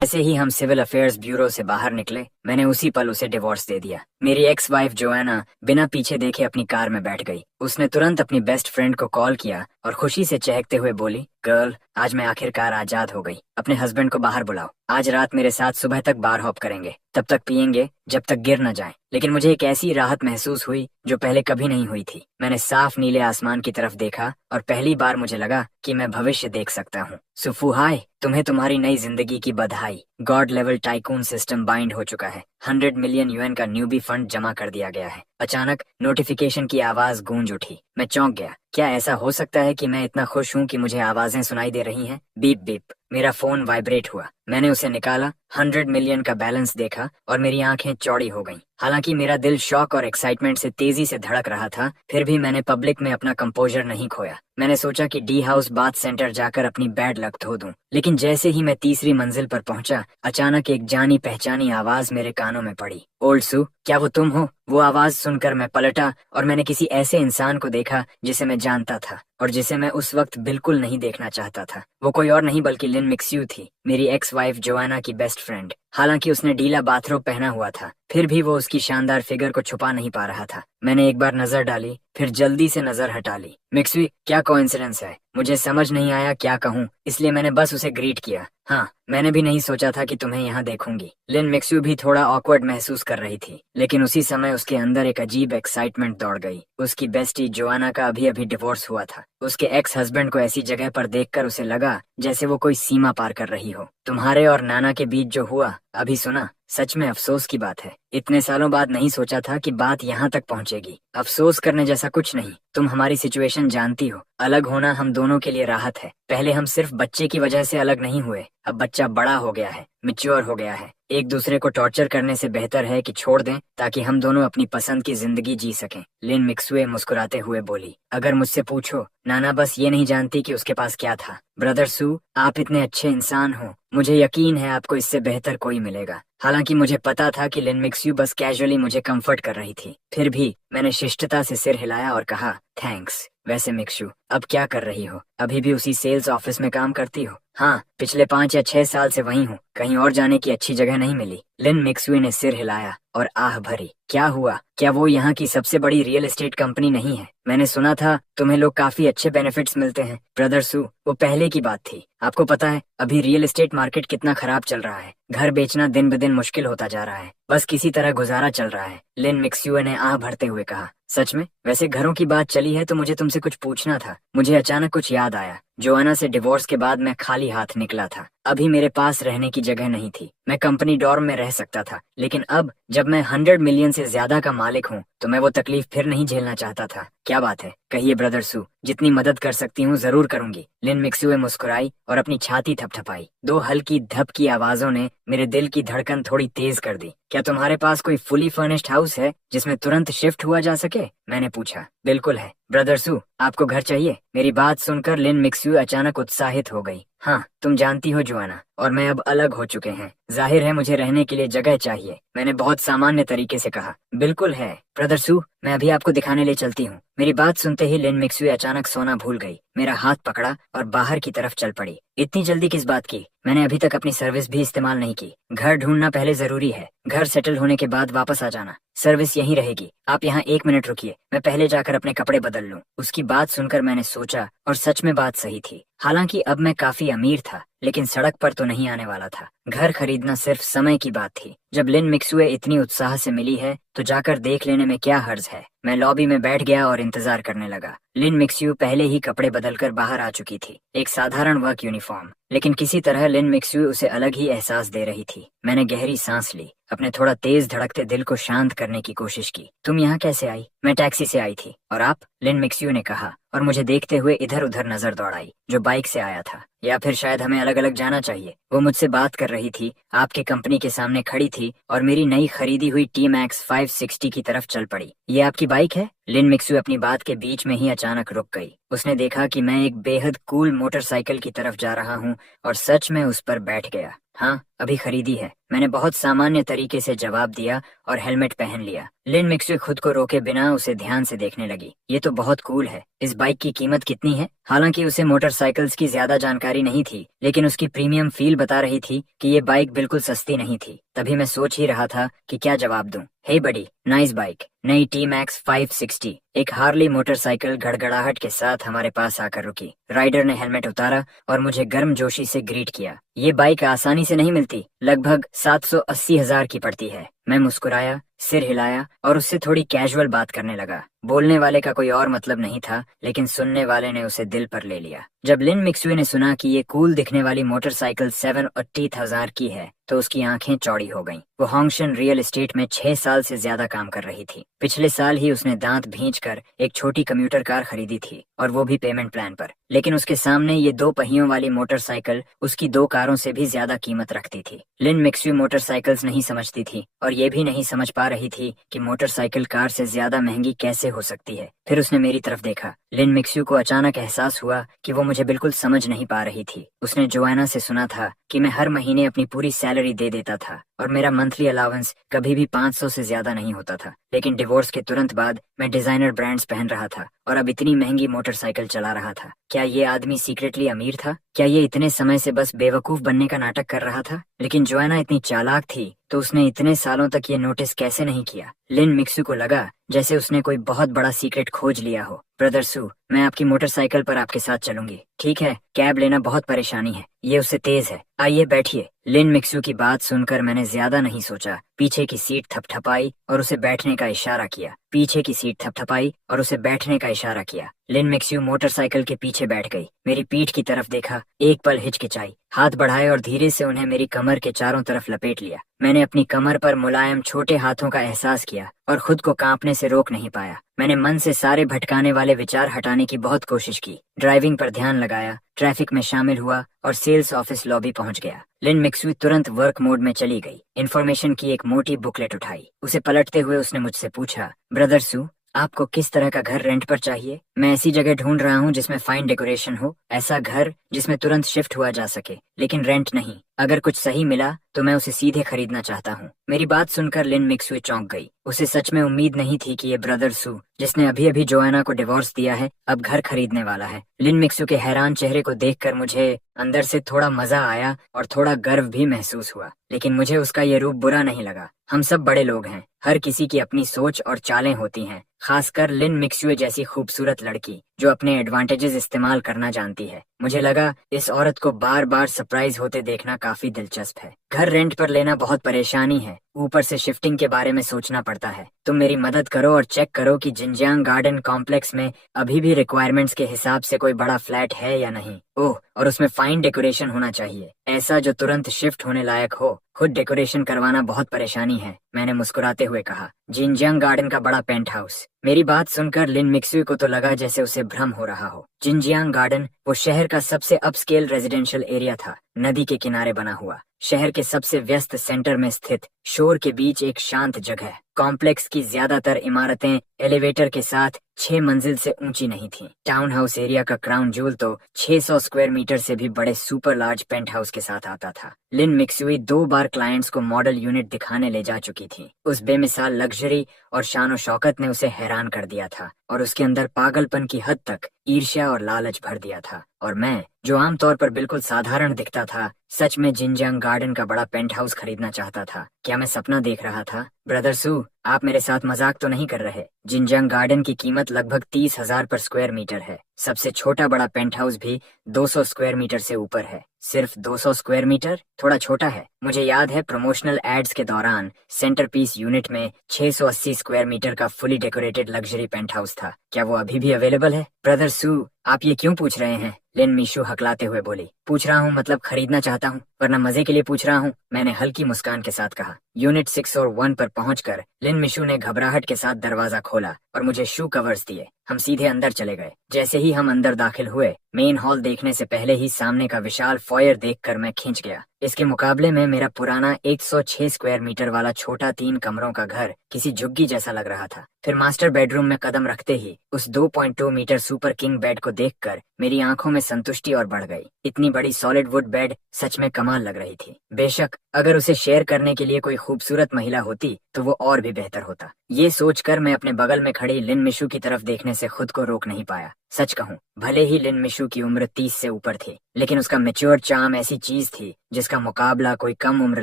ऐसे ही हम civil affairs bureau से बाहर निकले, मैंने उसी पल उसे डिवोर्स दे दिया। मेरी एक्स वाइफ जोआना बिना पीछे देखे अपनी कार में बैठ गई। उसने तुरंत अपनी बेस्ट फ्रेंड को कॉल किया और खुशी से चहकते हुए बोली, गर्ल, आज मैं आखिरकार आजाद हो गई। अपने हस्बैंड को बाहर बुलाओ, आज रात मेरे साथ सुबह तक बार हॉप करेंगे, तब तक पियेंगे जब तक गिर न जाएं। लेकिन मुझे एक ऐसी राहत महसूस हुई जो पहले कभी नहीं हुई थी। मैंने साफ नीले आसमान की तरफ देखा और पहली बार मुझे लगा कि मैं भविष्य देख सकता हूँ। सुफू, हाय, तुम्हें तुम्हारी नई जिंदगी की बधाई। God level tycoon system bind हो चुका है। 100 मिलियन यूएन का न्यूबी फंड जमा कर दिया गया है। अचानक नोटिफिकेशन की आवाज गूंज उठी। मैं चौंक गया। क्या ऐसा हो सकता है कि मैं इतना खुश हूँ कि मुझे आवाजें सुनाई दे रही हैं? Beep beep. मेरा फोन वाइब्रेट हुआ। मैंने उसे निकाला, 100 मिलियन का बैलेंस देखा और मेरी आंखें चौड़ी हो गईं। हालांकि मेरा दिल शॉक और एक्साइटमेंट से तेजी से धड़क रहा था, फिर भी मैंने पब्लिक में अपना कंपोजर नहीं खोया। मैंने सोचा कि डी हाउस बाथ सेंटर जाकर अपनी बैड लक धो दूं। लेकिन जैसे ही मैं तीसरी मंजिल पर पहुंचा, अचानक एक जानी पहचानी आवाज मेरे कानों में पड़ी। ओल्ड सू, क्या वो तुम हो? वो आवाज सुनकर मैं पलटा और मैंने किसी ऐसे इंसान को देखा जिसे मैं जानता था और जिसे मैं उस वक्त बिल्कुल नहीं देखना चाहता था। वो कोई और नहीं बल्कि लिन मिक्स्यू थी, मेरी एक्स वाइफ जोआना की बेस्ट फ्रेंड। हालांकि उसने ढीला बाथरोब पहना हुआ था, फिर भी वो उसकी शानदार फिगर को छुपा नहीं पा रहा था। मैंने एक बार नजर डाली, फिर जल्दी से नजर हटा ली। मिक्स्यू, क्या कोइंसिडेंस है। मुझे समझ नहीं आया क्या कहूँ, इसलिए मैंने बस उसे ग्रीट किया। हाँ, मैंने भी नहीं सोचा था कि तुम्हें यहाँ देखूंगी। लिन मिक्स्यू भी थोड़ा ऑकवर्ड महसूस कर रही थी, लेकिन उसी समय उसके अंदर एक अजीब एक्साइटमेंट दौड़ गई। उसकी बेस्टी जोआना का अभी अभी डिवोर्स हुआ था। उसके एक्स हस्बैंड को ऐसी जगह पर देखकर उसे लगा जैसे वो कोई सीमा पार कर रही हो। तुम्हारे और नाना के बीच जो हुआ, अभी सुना? सच में अफसोस की बात है। इतने सालों बाद नहीं सोचा था कि बात यहाँ तक पहुँचेगी। अफसोस करने जैसा कुछ नहीं। तुम हमारी सिचुएशन जानती हो। अलग होना हम दोनों के लिए राहत है। पहले हम सिर्फ बच्चे की वजह से अलग नहीं हुए, अब बच्चा बड़ा हो गया है, मैच्योर हो गया है। एक दूसरे को टॉर्चर करने से बेहतर है कि छोड़ दें, ताकि हम दोनों अपनी पसंद की जिंदगी जी सकें। लिन मिक्सुए मुस्कुराते हुए बोली, अगर मुझसे पूछो, नाना बस ये नहीं जानती कि उसके पास क्या था। ब्रदर सू, आप इतने अच्छे इंसान हो, मुझे यकीन है आपको इससे बेहतर कोई मिलेगा। हालांकि मुझे पता था कि लिन मिक्स्यू बस कैजुअली मुझे कंफर्ट कर रही थी, फिर भी मैंने शिष्टता से सिर हिलाया और कहा, थैंक्स। वैसे मिक्स्यू, अब क्या कर रही हो? अभी भी उसी सेल्स ऑफिस में काम करती हो? हाँ, पिछले 5 या 6 साल से वहीं हूँ। कहीं और जाने की अच्छी जगह नहीं मिली। लिन मिक्स्यू ने सिर हिलाया और आह भरी। क्या हुआ? क्या वो यहाँ की सबसे बड़ी रियल एस्टेट कंपनी नहीं है? मैंने सुना था तुम्हें लोग काफी अच्छे बेनिफिट्स मिलते हैं। ब्रदर सू, वो पहले की बात थी। आपको पता है अभी रियल एस्टेट मार्केट कितना खराब चल रहा है। घर बेचना दिन ब दिन मुश्किल होता जा रहा है। बस किसी तरह गुजारा चल रहा है। लिन मिक्स्यू ने आह भरते हुए कहा, सच में? वैसे घरों की बात चली है तो मुझे तुमसे कुछ पूछना था। मुझे अचानक कुछ याद आया। जोआना से डिवोर्स के बाद मैं खाली हाथ निकला था। अभी मेरे पास रहने की जगह नहीं थी। मैं कंपनी डॉर्म में रह सकता था, लेकिन अब जब मैं 100 मिलियन से ज्यादा का मालिक हूँ तो मैं वो तकलीफ फिर नहीं झेलना चाहता था। क्या बात है? कहिए ब्रदर सू, जितनी मदद कर सकती हूँ जरूर करूंगी। लिन मिक्स्यू मुस्कुराई और अपनी छाती थपथपाई। 2 हल्की धप की आवाजों ने मेरे दिल की धड़कन थोड़ी तेज कर दी। क्या तुम्हारे पास कोई फुली फर्निश्ड हाउस है जिसमें तुरंत शिफ्ट हुआ जा सके? मैंने पूछा। बिल्कुल है। ब्रदर सू, आपको घर चाहिए? मेरी बात सुनकर लिन मिक्स्यू अचानक उत्साहित हो गई। हाँ, तुम जानती हो जोआना और मैं अब अलग हो चुके हैं। जाहिर है मुझे रहने के लिए जगह चाहिए। मैंने बहुत सामान्य तरीके से कहा। बिल्कुल है ब्रदर सू, मैं अभी आपको दिखाने ले चलती हूँ। मेरी बात सुनते ही लिन मिक्स्यू अचानक सोना भूल गई, मेरा हाथ पकड़ा और बाहर की तरफ चल पड़ी। इतनी जल्दी किस बात की? मैंने अभी तक अपनी सर्विस भी इस्तेमाल नहीं की। घर ढूंढना पहले जरूरी है। घर सेटल होने के बाद वापस आ जाना। सर्विस यहीं रहेगी। आप यहाँ 1 मिनट रुकिए, मैं पहले जाकर अपने कपड़े बदल लूं। उसकी बात सुनकर मैंने सोचा और सच में बात सही थी। हालांकि अब मैं काफी अमीर था, लेकिन सड़क पर तो नहीं आने वाला था। घर खरीदना सिर्फ समय की बात थी। जब लिन मिक्स्यू इतनी उत्साह से मिली है तो जाकर देख लेने में क्या हर्ज है। मैं लॉबी में बैठ गया और इंतजार करने लगा। लिन मिक्स्यू पहले ही कपड़े बदलकर बाहर आ चुकी थी, एक साधारण वर्क यूनिफॉर्म, लेकिन किसी तरह लिन मिक्स्यू उसे अलग ही एहसास दे रही थी। मैंने गहरी सांस ली, अपने थोड़ा तेज धड़कते दिल को शांत करने की कोशिश की। तुम यहाँ कैसे आई? मैं टैक्सी से आई थी। और आप? लिन मिक्स्यू ने कहा और मुझे देखते हुए इधर उधर नजर दौड़ाई। जो बाइक से आया था, या फिर शायद हमें अलग अलग जाना चाहिए। वो मुझसे बात कर रही थी, आपके कंपनी के सामने खड़ी थी और मेरी नई खरीदी हुई T-Max 560 की तरफ चल पड़ी। ये आपकी बाइक है? लिन मिक्स्यू अपनी बात के बीच में ही अचानक रुक गई। उसने देखा कि मैं एक बेहद कूल मोटरसाइकिल की तरफ जा रहा हूँ और सच में उस पर बैठ गया। हाँ, अभी खरीदी है। मैंने बहुत सामान्य तरीके से जवाब दिया और हेलमेट पहन लिया। लिन मिक्स्यू खुद को रोके बिना उसे ध्यान से देखने लगी। ये तो बहुत कूल है। इस बाइक की कीमत कितनी है? हालांकि उसे मोटरसाइकिल्स की ज्यादा जानकारी प्यारी नहीं थी, लेकिन उसकी प्रीमियम फील बता रही थी कि ये बाइक बिल्कुल सस्ती नहीं थी। तभी मैं सोच ही रहा था कि क्या जवाब दूं। हे बडी, नाइस बाइक। नई T-Max 560 एक हार्ली मोटरसाइकिल गड़गड़ाहट के साथ हमारे पास आकर रुकी। राइडर ने हेलमेट उतारा और मुझे गर्मजोशी से ग्रीट किया। ये बाइक आसानी से नहीं मिलती, लगभग 780,000 की पड़ती है। मैं मुस्कुराया, सिर हिलाया और उससे थोड़ी कैजुअल बात करने लगा। बोलने वाले का कोई और मतलब नहीं था, लेकिन सुनने वाले ने उसे दिल पर ले लिया। जब लिन मिक्सुए ने सुना कि ये कूल दिखने वाली मोटरसाइकिल 780,000 की है, तो उसकी आंखें चौड़ी हो गईं। वो होंगशन रियल एस्टेट में 6 साल से ज्यादा काम कर रही थी। पिछले साल ही उसने दांत भींच कर एक छोटी कम्यूटर कार खरीदी थी, और वो भी पेमेंट प्लान पर। लेकिन उसके सामने ये 2 पहियों वाली मोटरसाइकिल उसकी 2 कारों से भी ज्यादा कीमत रखती थी। लिन मिक्सुए मोटरसाइकिल्स नहीं समझती थी, और ये भी नहीं समझ पा रही थी कि मोटरसाइकिल कार से ज्यादा महंगी कैसे हो सकती है। फिर उसने मेरी तरफ देखा। लिन मिक्सुए को अचानक एहसास हुआ कि वो मुझे बिल्कुल समझ नहीं पा रही थी। उसने जोआना से सुना था कि मैं हर महीने अपनी पूरी सैलरी दे देता था, और मेरा मंथली अलाउंस कभी भी 500 से ज्यादा नहीं होता था। लेकिन डिवोर्स के तुरंत बाद मैं डिजाइनर ब्रांड्स पहन रहा था, और अब इतनी महंगी मोटरसाइकिल चला रहा था। क्या ये आदमी सीक्रेटली अमीर था? क्या ये इतने समय से बस बेवकूफ बनने का नाटक कर रहा था? लेकिन जोआना इतनी चालाक थी, तो उसने इतने सालों तक ये नोटिस कैसे नहीं किया? लिन मिक्सु को लगा जैसे उसने कोई बहुत बड़ा सीक्रेट खोज लिया हो। ब्रदर सू, मैं आपकी मोटरसाइकिल पर आपके साथ चलूंगी। ठीक है, कैब लेना बहुत परेशानी है, ये उससे तेज है। आइए बैठिए। लिन मिक्सु की बात सुनकर मैंने ज्यादा नहीं सोचा। पीछे की सीट थपथपाई और उसे बैठने का इशारा किया। पीछे की सीट थपथपाई और उसे बैठने का इशारा किया। लिन मिक्सु मोटरसाइकिल के पीछे बैठ गई। मेरी पीठ की तरफ देखा, एक पल हिचकिचाई, हाथ बढ़ाए और धीरे से उन्हें मेरी कमर के चारों तरफ लपेट लिया। मैंने अपनी कमर पर मुलायम छोटे हाथों का एहसास किया और खुद को कांपने से रोक नहीं पाया। मैंने मन से सारे भटकाने वाले विचार हटाने की बहुत कोशिश की। ड्राइविंग पर ध्यान लगाया, ट्रैफिक में शामिल हुआ और सेल्स ऑफिस लॉबी पहुंच गया। लिन मिक्सुई तुरंत वर्क मोड में चली गई। इन्फॉर्मेशन की एक मोटी बुकलेट उठाई। उसे पलटते हुए उसने मुझसे पूछा, ब्रदर सू, आपको किस तरह का घर रेंट पर चाहिए? मैं ऐसी जगह ढूंढ रहा हूँ जिसमें फाइन डेकोरेशन हो, ऐसा घर जिसमें तुरंत शिफ्ट हुआ जा सके, लेकिन रेंट नहीं। अगर कुछ सही मिला तो मैं उसे सीधे खरीदना चाहता हूँ। मेरी बात सुनकर लिन मिक्सुई चौंक गई। उसे सच में उम्मीद नहीं थी कि ये ब्रदर सू, जिसने अभी अभी जोआना को डिवोर्स दिया है, अब घर खरीदने वाला है। लिन मिक्सु के हैरान चेहरे को देखकर मुझे अंदर से थोड़ा मजा आया और थोड़ा गर्व भी महसूस हुआ, लेकिन मुझे उसका ये रूप बुरा नहीं लगा। हम सब बड़े लोग हैं, हर किसी की अपनी सोच और चालें होती हैं, खासकर लिन मिक्सुए जैसी खूबसूरत लड़की जो अपने एडवांटेजेस इस्तेमाल करना जानती है। मुझे लगा इस औरत को बार बार सरप्राइज होते देखना काफी दिलचस्प है। घर रेंट पर लेना बहुत परेशानी है, ऊपर से शिफ्टिंग के बारे में सोचना पड़ता है। तुम मेरी मदद करो और चेक करो कि जिनजियांग गार्डन कॉम्प्लेक्स में अभी भी रिक्वायरमेंट्स के हिसाब से कोई बड़ा फ्लैट है या नहीं। ओह, और उसमें फाइन डेकोरेशन होना चाहिए, ऐसा जो तुरंत शिफ्ट होने लायक हो। खुद डेकोरेशन करवाना बहुत परेशानी है, मैंने मुस्कुराते हुए कहा। जिनजियांग गार्डन का बड़ा पेंट हाउस। मेरी बात सुनकर लिन मिक्सुई को तो लगा जैसे उसे भ्रम हो रहा हो। जिनजियांग गार्डन वो शहर का सबसे अपस्केल रेजिडेंशियल एरिया था, नदी के किनारे बना हुआ, शहर के सबसे व्यस्त सेंटर में स्थित, शोर के बीच एक शांत जगह। कॉम्प्लेक्स की ज्यादातर इमारतें एलिवेटर के साथ 6 मंजिल से ऊंची नहीं थीं। टाउन हाउस एरिया का क्राउन जूल तो 600 स्क्वायर मीटर से भी बड़े सुपर लार्ज पेंट हाउस के साथ आता था। लिन मिक्सुई 2 बार क्लाइंट्स को मॉडल यूनिट दिखाने ले जा चुकी थी। उस बेमिसाल लग्जरी और शानो शौकत ने उसे हैरान कर दिया था, और उसके अंदर पागलपन की हद तक ईर्ष्या और लालच भर दिया था। और मैं, जो आमतौर पर बिल्कुल साधारण दिखता था, सच में जिनजियांग गार्डन का बड़ा पेंट हाउस खरीदना चाहता था। क्या मैं सपना देख रहा था? ब्रदर सू, आप मेरे साथ मजाक तो नहीं कर रहे? जिनजियांग गार्डन की कीमत लगभग 30,000 पर स्क्वायर मीटर है। सबसे छोटा बड़ा पेंट हाउस भी 200 स्क्वायर मीटर से ऊपर है। सिर्फ 200 स्क्वायर मीटर? थोड़ा छोटा है। मुझे याद है प्रमोशनल एड्स के दौरान सेंटर पीस यूनिट में 680 स्क्वायर मीटर का fully decorated luxury penthouse था। क्या वो अभी भी अवेलेबल है? ब्रदर सू, आप ये क्यों पूछ रहे हैं? लिन मिशु हकलाते हुए बोली। पूछ रहा हूँ मतलब खरीदना चाहता हूँ, वरना मजे के लिए पूछ रहा हूँ, मैंने हल्की मुस्कान के साथ कहा। यूनिट 6 और 1 पर पहुंचकर लिन मिशु ने घबराहट के साथ दरवाजा खोला और मुझे शू कवर्स दिए। हम सीधे अंदर चले गए। जैसे ही हम अंदर दाखिल हुए, मेन हॉल देखने से पहले ही सामने का विशाल फॉयर देखकर मैं खिंच गया। इसके मुकाबले में मेरा पुराना 106 स्क्वायर मीटर वाला छोटा 3 कमरों का घर किसी झुग्गी जैसा लग रहा था। फिर मास्टर बेडरूम में कदम रखते ही उस 2.2 मीटर सुपर किंग बेड को देखकर मेरी आंखों में संतुष्टि और बढ़ गई। इतनी बड़ी सॉलिड वुड बेड सच में कमाल लग रही थी। बेशक अगर उसे शेयर करने के लिए कोई खूबसूरत महिला होती तो वो और भी बेहतर होता। ये सोचकर मैं अपने बगल में खड़ी लिन मिशू की तरफ देखने से खुद को रोक नहीं पाया। सच कहूँ, भले ही लिन मिशू की उम्र 30 से ऊपर थी, लेकिन उसका मैच्योर चार्म ऐसी चीज थी जिसका मुकाबला कोई कम उम्र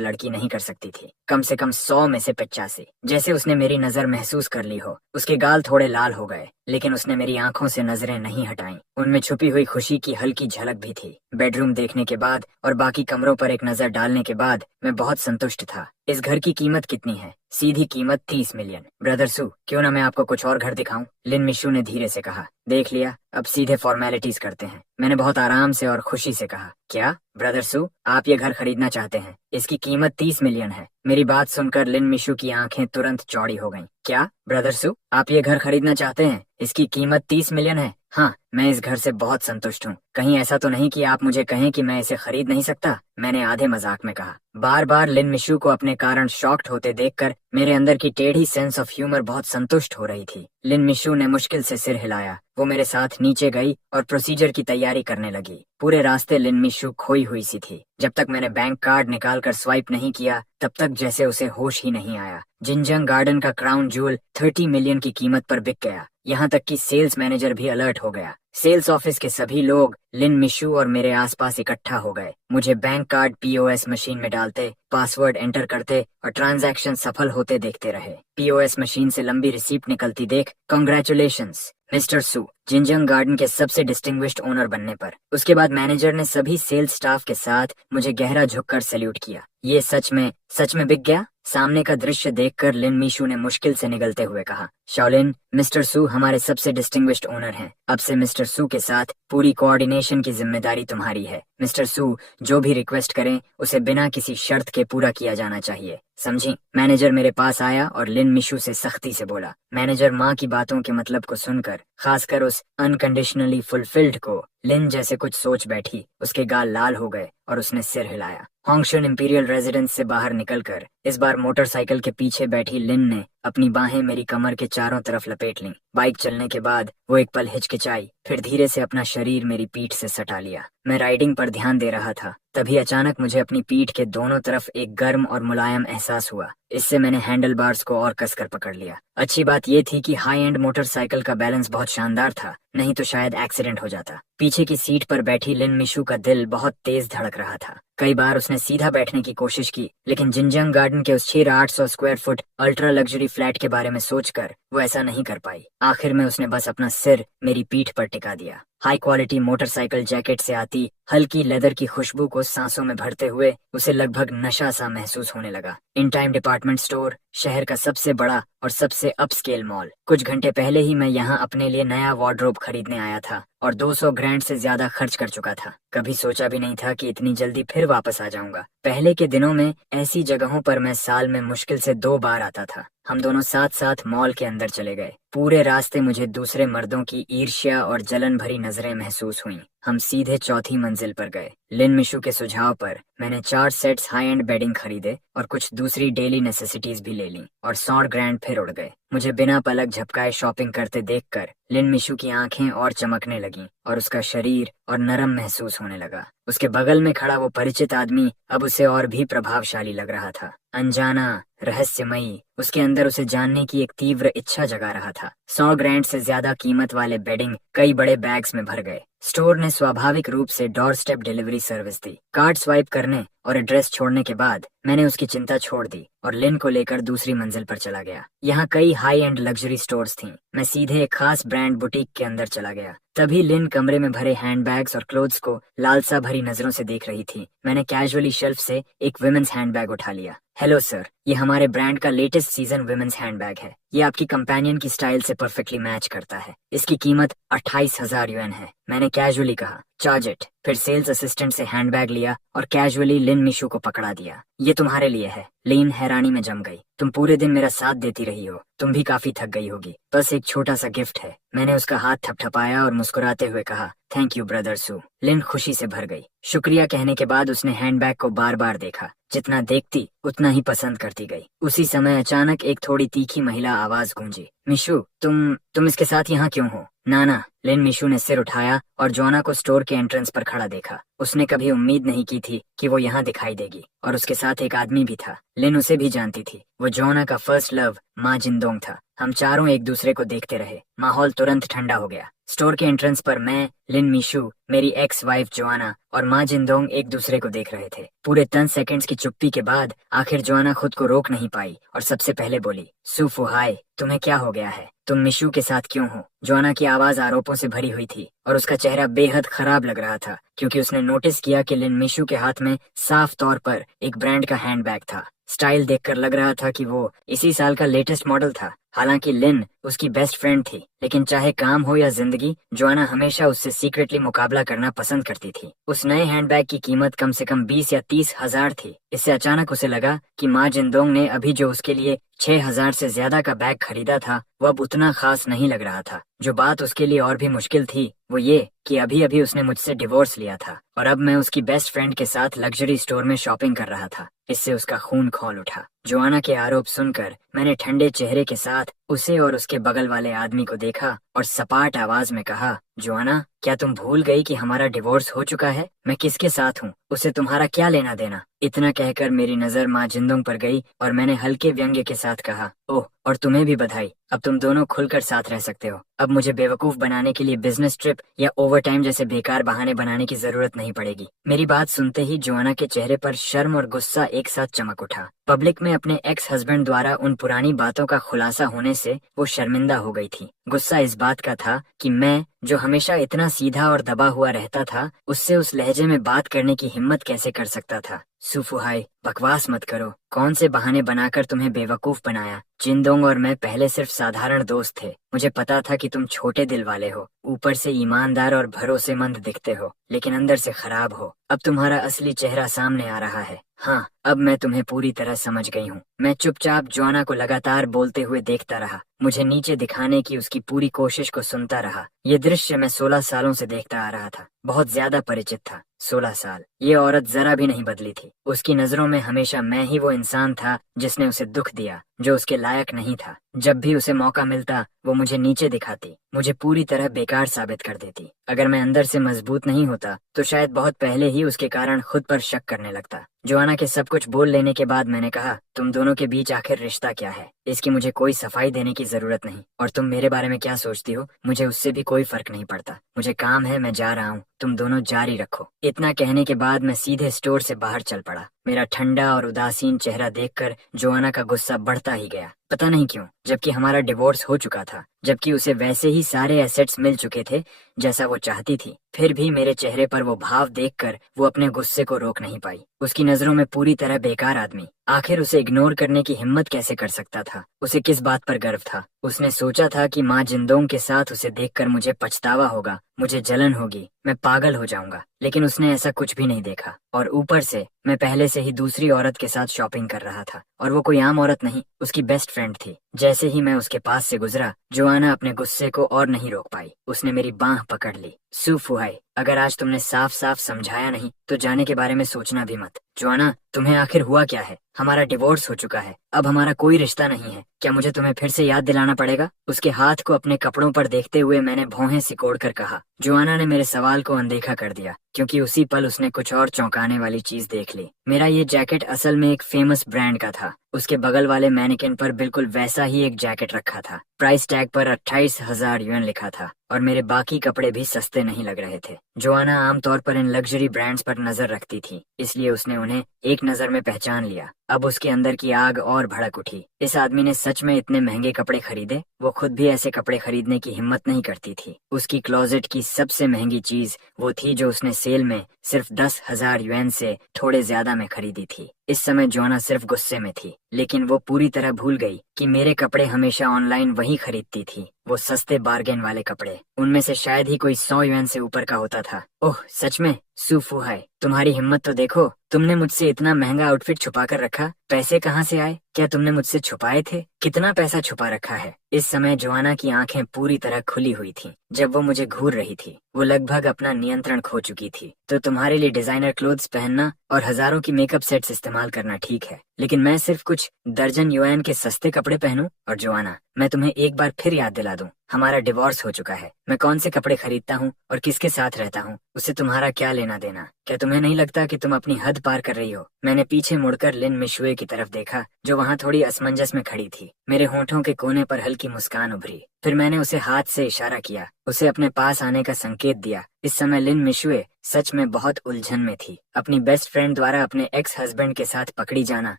लड़की नहीं कर सकती थी। कम से कम 100 में से 85। जैसे उसने मेरी नजर महसूस कर ली हो। उसके गाल थोड़े लाल हो गए, लेकिन उसने मेरी आंखों से नजरें नहीं हटाईं। उनमें छुपी हुई खुशी की हल्की झलक भी थी। बेडरूम देखने के बाद और बाकी कमरों पर एक नजर डालने के बाद मैं बहुत संतुष्ट था। इस घर की कीमत कितनी है? सीधी कीमत 30 मिलियन। ब्रदर सू, क्यों ना मैं आपको कुछ और घर दिखाऊं? लिन मिशू ने धीरे से कहा। देख लिया, अब सीधे फॉर्मेलिटीज करते हैं, मैंने बहुत आराम से और खुशी से कहा। क्या ब्रदर सू, आप ये घर खरीदना चाहते हैं? इसकी कीमत 30 मिलियन है। मेरी बात सुनकर लिन मिशू की आंखें तुरंत चौड़ी हो गईं। क्या ब्रदर सू, आप ये घर खरीदना चाहते हैं? इसकी कीमत 30 मिलियन है। हाँ, मैं इस घर से बहुत संतुष्ट हूँ। कहीं ऐसा तो नहीं कि आप मुझे कहें कि मैं इसे खरीद नहीं सकता? मैंने आधे मजाक में कहा। बार बार लिन मिशू को अपने कारण शॉक्ड होते देखकर मेरे अंदर की टेढ़ी सेंस ऑफ ह्यूमर बहुत संतुष्ट हो रही थी। लिन मिशू ने मुश्किल से सिर हिलाया। वो मेरे साथ नीचे गई और प्रोसीजर की तैयारी करने लगी। पूरे रास्ते लिन मिशू खोई हुई सी थी। जब तक मैंने बैंक कार्ड निकालकर स्वाइप नहीं किया, तब तक जैसे उसे होश ही नहीं आया। जिंजंग गार्डन का क्राउन जूल 30 मिलियन की कीमत पर बिक गया। यहाँ तक कि सेल्स मैनेजर भी अलर्ट हो गया। सेल्स ऑफिस के सभी लोग लिन मिशू और मेरे आसपास इकट्ठा हो गए। मुझे बैंक कार्ड पीओएस मशीन में डालते, पासवर्ड एंटर करते और ट्रांजैक्शन सफल होते देखते रहे। पीओएस मशीन से लंबी रिसीप्ट निकलती देख कांग्रेचुलेशंस मिस्टर सू, जिंजंग गार्डन के सबसे डिस्टिंग्विश्ड ओनर बनने पर। उसके बाद मैनेजर ने सभी सेल्स स्टाफ के साथ मुझे गहरा झुककर सैल्यूट किया। ये सच में बिक गया? सामने का दृश्य देखकर लिन मिशू ने मुश्किल से निगलते हुए कहा। शाओलिन, मिस्टर सू हमारे सबसे डिस्टिंग्विश्ड ओनर हैं। अब से मिस्टर सू के साथ पूरी कोऑर्डिनेशन की जिम्मेदारी तुम्हारी है। मिस्टर सू जो भी रिक्वेस्ट करें उसे बिना किसी शर्त के पूरा किया जाना चाहिए, समझी? मैनेजर मेरे पास आया और लिन मिशू से सख्ती से बोला। मैनेजर माँ की बातों के मतलब को सुनकर, खासकर उस अनकंडीशनली फुलफिल्ड को, लिन जैसे कुछ सोच बैठी। उसके गाल लाल हो गए और उसने सिर हिलाया। होंगशुन इंपीरियल रेजिडेंस से बाहर निकलकर इस बार मोटरसाइकिल के पीछे बैठी लिन ने अपनी बाहें मेरी कमर के चारों तरफ लपेट लीं। बाइक चलने के बाद वो एक पल हिचकिचाई, फिर धीरे से अपना शरीर मेरी पीठ से सटा लिया। मैं राइडिंग पर ध्यान दे रहा था, तभी अचानक मुझे अपनी पीठ के दोनों तरफ एक गर्म और मुलायम एहसास हुआ। इससे मैंने हैंडल बार्स को और कसकर पकड़ लिया। अच्छी बात यह थी कि हाई एंड मोटरसाइकिल का बैलेंस बहुत शानदार था, नहीं तो शायद एक्सीडेंट हो जाता। पीछे की सीट पर बैठी लिन मिशू का दिल बहुत तेज धड़क रहा था। कई बार उसने सीधा बैठने की कोशिश की, लेकिन जिंजंग गार्डन के उस 6800 square foot ultra luxury flat के बारे में सोचकर वो ऐसा नहीं कर पाई। आखिर में उसने बस अपना सिर मेरी पीठ पर टिका दिया। हाई क्वालिटी मोटरसाइकिल जैकेट से आती हल्की लेदर की खुशबू को सांसों में भरते हुए उसे लगभग नशा सा महसूस होने लगा। इन टाइम डिपार्टमेंट स्टोर, शहर का सबसे बड़ा और सबसे अपस्केल मॉल। कुछ घंटे पहले ही मैं यहाँ अपने लिए नया वार्डरोब खरीदने आया था और 200 ग्रैंड से ज्यादा खर्च कर चुका था। कभी सोचा भी नहीं था कि इतनी जल्दी फिर वापस आ जाऊंगा। पहले के दिनों में ऐसी जगहों पर मैं साल में मुश्किल से 2 बार आता था। हम दोनों साथ साथ मॉल के अंदर चले गए। पूरे रास्ते मुझे दूसरे मर्दों की ईर्ष्या और जलन भरी नजरें महसूस हुईं। हम सीधे चौथी मंजिल पर गए। लिन मिशू के सुझाव पर मैंने 4 सेट्स हाई एंड बेडिंग खरीदे और कुछ दूसरी डेली नेसेसिटीज भी ले लीं और 100 ग्रैंड फिर उड़ गए। मुझे बिना पलक झपकाए शॉपिंग करते देखकर लिन मिशू की आंखें और चमकने लगीं और उसका शरीर और नरम महसूस होने लगा। उसके बगल में खड़ा वो परिचित आदमी अब उसे और भी प्रभावशाली लग रहा था। अनजाना, रहस्यमयी, उसके अंदर उसे जानने की एक तीव्र इच्छा जगा रहा था। 100 ग्रैंड से ज्यादा कीमत वाले बेडिंग कई बड़े बैग्स में भर गए। स्टोर ने स्वाभाविक रूप से डोर स्टेप डिलीवरी सर्विस दी। कार्ड स्वाइप करने और एड्रेस छोड़ने के बाद मैंने उसकी चिंता छोड़ दी और लिन को लेकर दूसरी मंजिल पर चला गया। यहाँ कई हाई एंड लग्जरी स्टोर्स थीं। मैं सीधे एक खास ब्रांड बुटीक के अंदर चला गया। तभी लिन कमरे में भरे हैंडबैग्स और क्लोथ्स को लालसा भरी नजरों से देख रही थी। मैंने कैजुअली शेल्फ से एक वुमेन्स हैंडबैग उठा लिया। हेलो सर, ये हमारे ब्रांड का लेटेस्ट सीजन वुमेन्स हैंडबैग है। ये आपकी कंपेनियन की स्टाइल से परफेक्टली मैच करता है। इसकी कीमत 28,000 युएन है। मैंने कैजुअली कहा, चार्ज इट। फिर सेल्स असिस्टेंट से हैंडबैग लिया और कैजुअली लिन मिशू को पकड़ा दिया। ये तुम्हारे लिए है। लिन हैरानी में जम गई। तुम पूरे दिन मेरा साथ देती रही हो, तुम भी काफी थक गई होगी। बस एक छोटा सा गिफ्ट है। मैंने उसका हाथ थपथपाया और मुस्कुराते हुए कहा, थैंक यू ब्रदर सू। लिन खुशी से भर गई। शुक्रिया कहने के बाद उसने हैंडबैग को बार बार देखा। जितना देखती उतना ही पसंद करती गई। उसी समय अचानक एक थोड़ी तीखी महिला आवाज गूंजी, मिशू, तुम इसके साथ यहाँ क्यों हो? ना, लिन मिशू ने सिर उठाया और जोआना को स्टोर के एंट्रेंस पर खड़ा देखा। उसने कभी उम्मीद नहीं की थी कि वो यहाँ दिखाई देगी, और उसके साथ एक आदमी भी था। लिन उसे भी जानती थी। वो जोआना का फर्स्ट लव माँ जिंदोंग था। हम चारों एक दूसरे को देखते रहे। माहौल तुरंत ठंडा हो गया। स्टोर के एंट्रेंस पर मैं, लिन मिशू, मेरी एक्स वाइफ जोआना और माँ जिंदोंग एक दूसरे को देख रहे थे। पूरे 10 सेकंड्स की चुप्पी के बाद आखिर जोआना खुद को रोक नहीं पाई और सबसे पहले बोली, सुफु हाय, तुम्हें क्या हो गया है? तुम मिशू के साथ क्यों हो? जोआना की आवाज आरोपों से भरी हुई थी और उसका चेहरा बेहद खराब लग रहा था, क्योंकि उसने नोटिस किया कि लिन मिशू के हाथ में साफ तौर पर एक ब्रांड का हैंडबैग था। स्टाइल देखकर लग रहा था कि वो इसी साल का लेटेस्ट मॉडल था। हालांकि लिन उसकी बेस्ट फ्रेंड थी, लेकिन चाहे काम हो या जिंदगी, जोआना हमेशा उससे सीक्रेटली मुकाबला करना पसंद करती थी। उस नए हैंडबैग की कीमत कम से कम 20 या 30 हजार थी। इससे अचानक उसे लगा कि माँ जिंदोंग ने अभी जो उसके लिए 6,000 से ज्यादा का बैग खरीदा था, वो अब उतना खास नहीं लग रहा था। जो बात उसके लिए और भी मुश्किल थी वो ये कि अभी अभी उसने मुझसे डिवोर्स लिया था और अब मैं उसकी बेस्ट फ्रेंड के साथ लग्जरी स्टोर में शॉपिंग कर रहा था। इससे उसका खून खौल उठा। जोआना के आरोप सुनकर मैंने ठंडे चेहरे के साथ उसे और उसके बगल वाले आदमी को देखा और सपाट आवाज में कहा, जोआना, क्या तुम भूल गई कि हमारा डिवोर्स हो चुका है? मैं किसके साथ हूँ, उसे तुम्हारा क्या लेना देना? इतना कहकर मेरी नजर माँ जिंदोंग पर गई और मैंने हल्के व्यंग्य के साथ कहा, ओह, और तुम्हें भी बधाई, अब तुम दोनों खुलकर साथ रह सकते हो। अब मुझे बेवकूफ बनाने के लिए बिजनेस ट्रिप या ओवर टाइम जैसे बेकार बहाने बनाने की जरूरत नहीं पड़ेगी। मेरी बात सुनते ही जोआना के चेहरे पर शर्म और गुस्सा एक साथ चमक उठा। पब्लिक में अपने एक्स हस्बैंड द्वारा उन पुरानी बातों का खुलासा होने से वो शर्मिंदा हो गई थी। गुस्सा इस बात का था कि मैं, जो हमेशा इतना सीधा और दबा हुआ रहता था, उससे उस लहजे में बात करने की हिम्मत कैसे कर सकता था। सुफुहाई, बकवास मत करो। कौन से बहाने बनाकर तुम्हें बेवकूफ बनाया? जिंदोंग और मैं पहले सिर्फ साधारण दोस्त थे। मुझे पता था कि तुम छोटे दिल वाले हो, ऊपर से ईमानदार और भरोसेमंद दिखते हो, लेकिन अंदर से खराब हो। अब तुम्हारा असली चेहरा सामने आ रहा है। हाँ, अब मैं तुम्हें पूरी तरह समझ गई हूँ। मैं चुपचाप जोआना को लगातार बोलते हुए देखता रहा, मुझे नीचे दिखाने की उसकी पूरी कोशिश को सुनता रहा। ये दृश्य मैं 16 सालों से देखता आ रहा था, बहुत ज्यादा परिचित था। 16 साल। ये औरत जरा भी नहीं बदली थी। उसकी नजरों में हमेशा मैं ही वो इंसान था जिसने उसे दुख दिया, जो उसके लायक नहीं था। जब भी उसे मौका मिलता वो मुझे नीचे दिखाती, मुझे पूरी तरह बेकार साबित कर देती। अगर मैं अंदर से मजबूत नहीं होता तो शायद बहुत पहले ही उसके कारण खुद पर शक करने लगता। जोआना के सब कुछ बोल लेने के बाद मैंने कहा, तुम दोनों के बीच आखिर रिश्ता क्या है? इसकी मुझे कोई सफाई देने की जरूरत नहीं। और तुम मेरे बारे में क्या सोचती हो, मुझे उससे भी कोई फर्क नहीं पड़ता। मुझे काम है, मैं जा रहा हूँ, तुम दोनों जारी रखो। इतना कहने के बाद मैं सीधे स्टोर से बाहर चल पड़ा। मेरा ठंडा और उदासीन चेहरा देखकर जोआना का गुस्सा बढ़ता ही गया। पता नहीं क्यों, जबकि हमारा डिवोर्स हो चुका था, जबकि उसे वैसे ही सारे एसेट्स मिल चुके थे जैसा वो चाहती थी, फिर भी मेरे चेहरे पर वो भाव देखकर वो अपने गुस्से को रोक नहीं पाई। उसकी नजरों में पूरी तरह बेकार आदमी। आखिर उसे इग्नोर करने की हिम्मत कैसे कर सकता था? उसे किस बात पर गर्व था? उसने सोचा था कि माँ जिंदोंग के साथ उसे देखकर मुझे पछतावा होगा, मुझे जलन होगी, मैं पागल हो जाऊंगा। लेकिन उसने ऐसा कुछ भी नहीं देखा। और ऊपर से मैं पहले से ही दूसरी औरत के साथ शॉपिंग कर रहा था, और वो कोई आम औरत नहीं, उसकी बेस्ट फ्रेंड थी। जैसे ही मैं उसके पास से गुजरा, जोआना अपने गुस्से को और नहीं रोक पाई। उसने मेरी बांह पकड़ ली। सुफुहाई, अगर आज तुमने साफ साफ समझाया नहीं तो जाने के बारे में सोचना भी मत। जोआना, तुम्हें आखिर हुआ क्या है? हमारा डिवोर्स हो चुका है, अब हमारा कोई रिश्ता नहीं है। क्या मुझे तुम्हें फिर से याद दिलाना पड़ेगा? उसके हाथ को अपने कपड़ों पर देखते हुए मैंने भौहें सिकोड़ कर कहा। जोआना ने मेरे सवाल को अनदेखा कर दिया, क्योंकि उसी पल उसने कुछ और चौंकाने वाली चीज देख ली। मेरा ये जैकेट असल में एक फेमस ब्रांड का था। उसके बगल वाले मैनेकिन पर बिल्कुल वैसा ही एक जैकेट रखा था। प्राइस टैग पर 28,000 युएन लिखा था, और मेरे बाकी कपड़े भी सस्ते नहीं लग रहे थे। जोआना आमतौर पर इन लग्जरी ब्रांड्स पर नजर रखती थी, इसलिए उसने उन्हें एक नजर में पहचान लिया। अब उसके अंदर की आग और भड़क उठी। इस आदमी ने सच में इतने महंगे कपड़े खरीदे? वो खुद भी ऐसे कपड़े खरीदने की हिम्मत नहीं करती थी। उसकी क्लोजेट की सबसे महंगी चीज वो थी जो उसने सेल में सिर्फ 10,000 युएन से थोड़े ज्यादा में खरीदी थी। इस समय जोआना सिर्फ गुस्से में थी, लेकिन वो पूरी तरह भूल गई कि मेरे कपड़े हमेशा ऑनलाइन वही खरीदती थी, वो सस्ते बार्गेन वाले कपड़े। उनमें से शायद ही कोई 100 युएन से ऊपर का होता था। ओह सच में? सुफुहाई, तुम्हारी हिम्मत तो देखो। तुमने मुझसे इतना महंगा आउटफिट छुपा कर रखा, पैसे कहाँ से आए? क्या तुमने मुझसे छुपाए थे? कितना पैसा छुपा रखा है? इस समय जोआना की आंखें पूरी तरह खुली हुई थीं, जब वो मुझे घूर रही थी। वो लगभग अपना नियंत्रण खो चुकी थी। तो तुम्हारे लिए डिजाइनर क्लोथ्स पहनना और हजारों की मेकअप सेट्स इस्तेमाल करना ठीक है, लेकिन मैं सिर्फ कुछ दर्जन युआन के सस्ते कपड़े पहनूं? और जोआना, मैं तुम्हें एक बार फिर याद दिला दूं, हमारा डिवोर्स हो चुका है। मैं कौन से कपड़े खरीदता हूँ और किसके साथ रहता हूँ, उससे तुम्हारा क्या लेना देना? क्या तुम्हें नहीं लगता कि तुम अपनी हद पार कर रही हो? मैंने पीछे मुड़कर लिन मिशुए की तरफ देखा, जो वहाँ थोड़ी असमंजस में खड़ी थी। मेरे होठों के कोने पर हल्की मुस्कान उभरी। फिर मैंने उसे हाथ से इशारा किया, उसे अपने पास आने का संकेत दिया। इस समय लिन मिशुए सच में बहुत उलझन में थी। अपनी बेस्ट फ्रेंड द्वारा अपने एक्स हस्बैंड के साथ पकड़ी जाना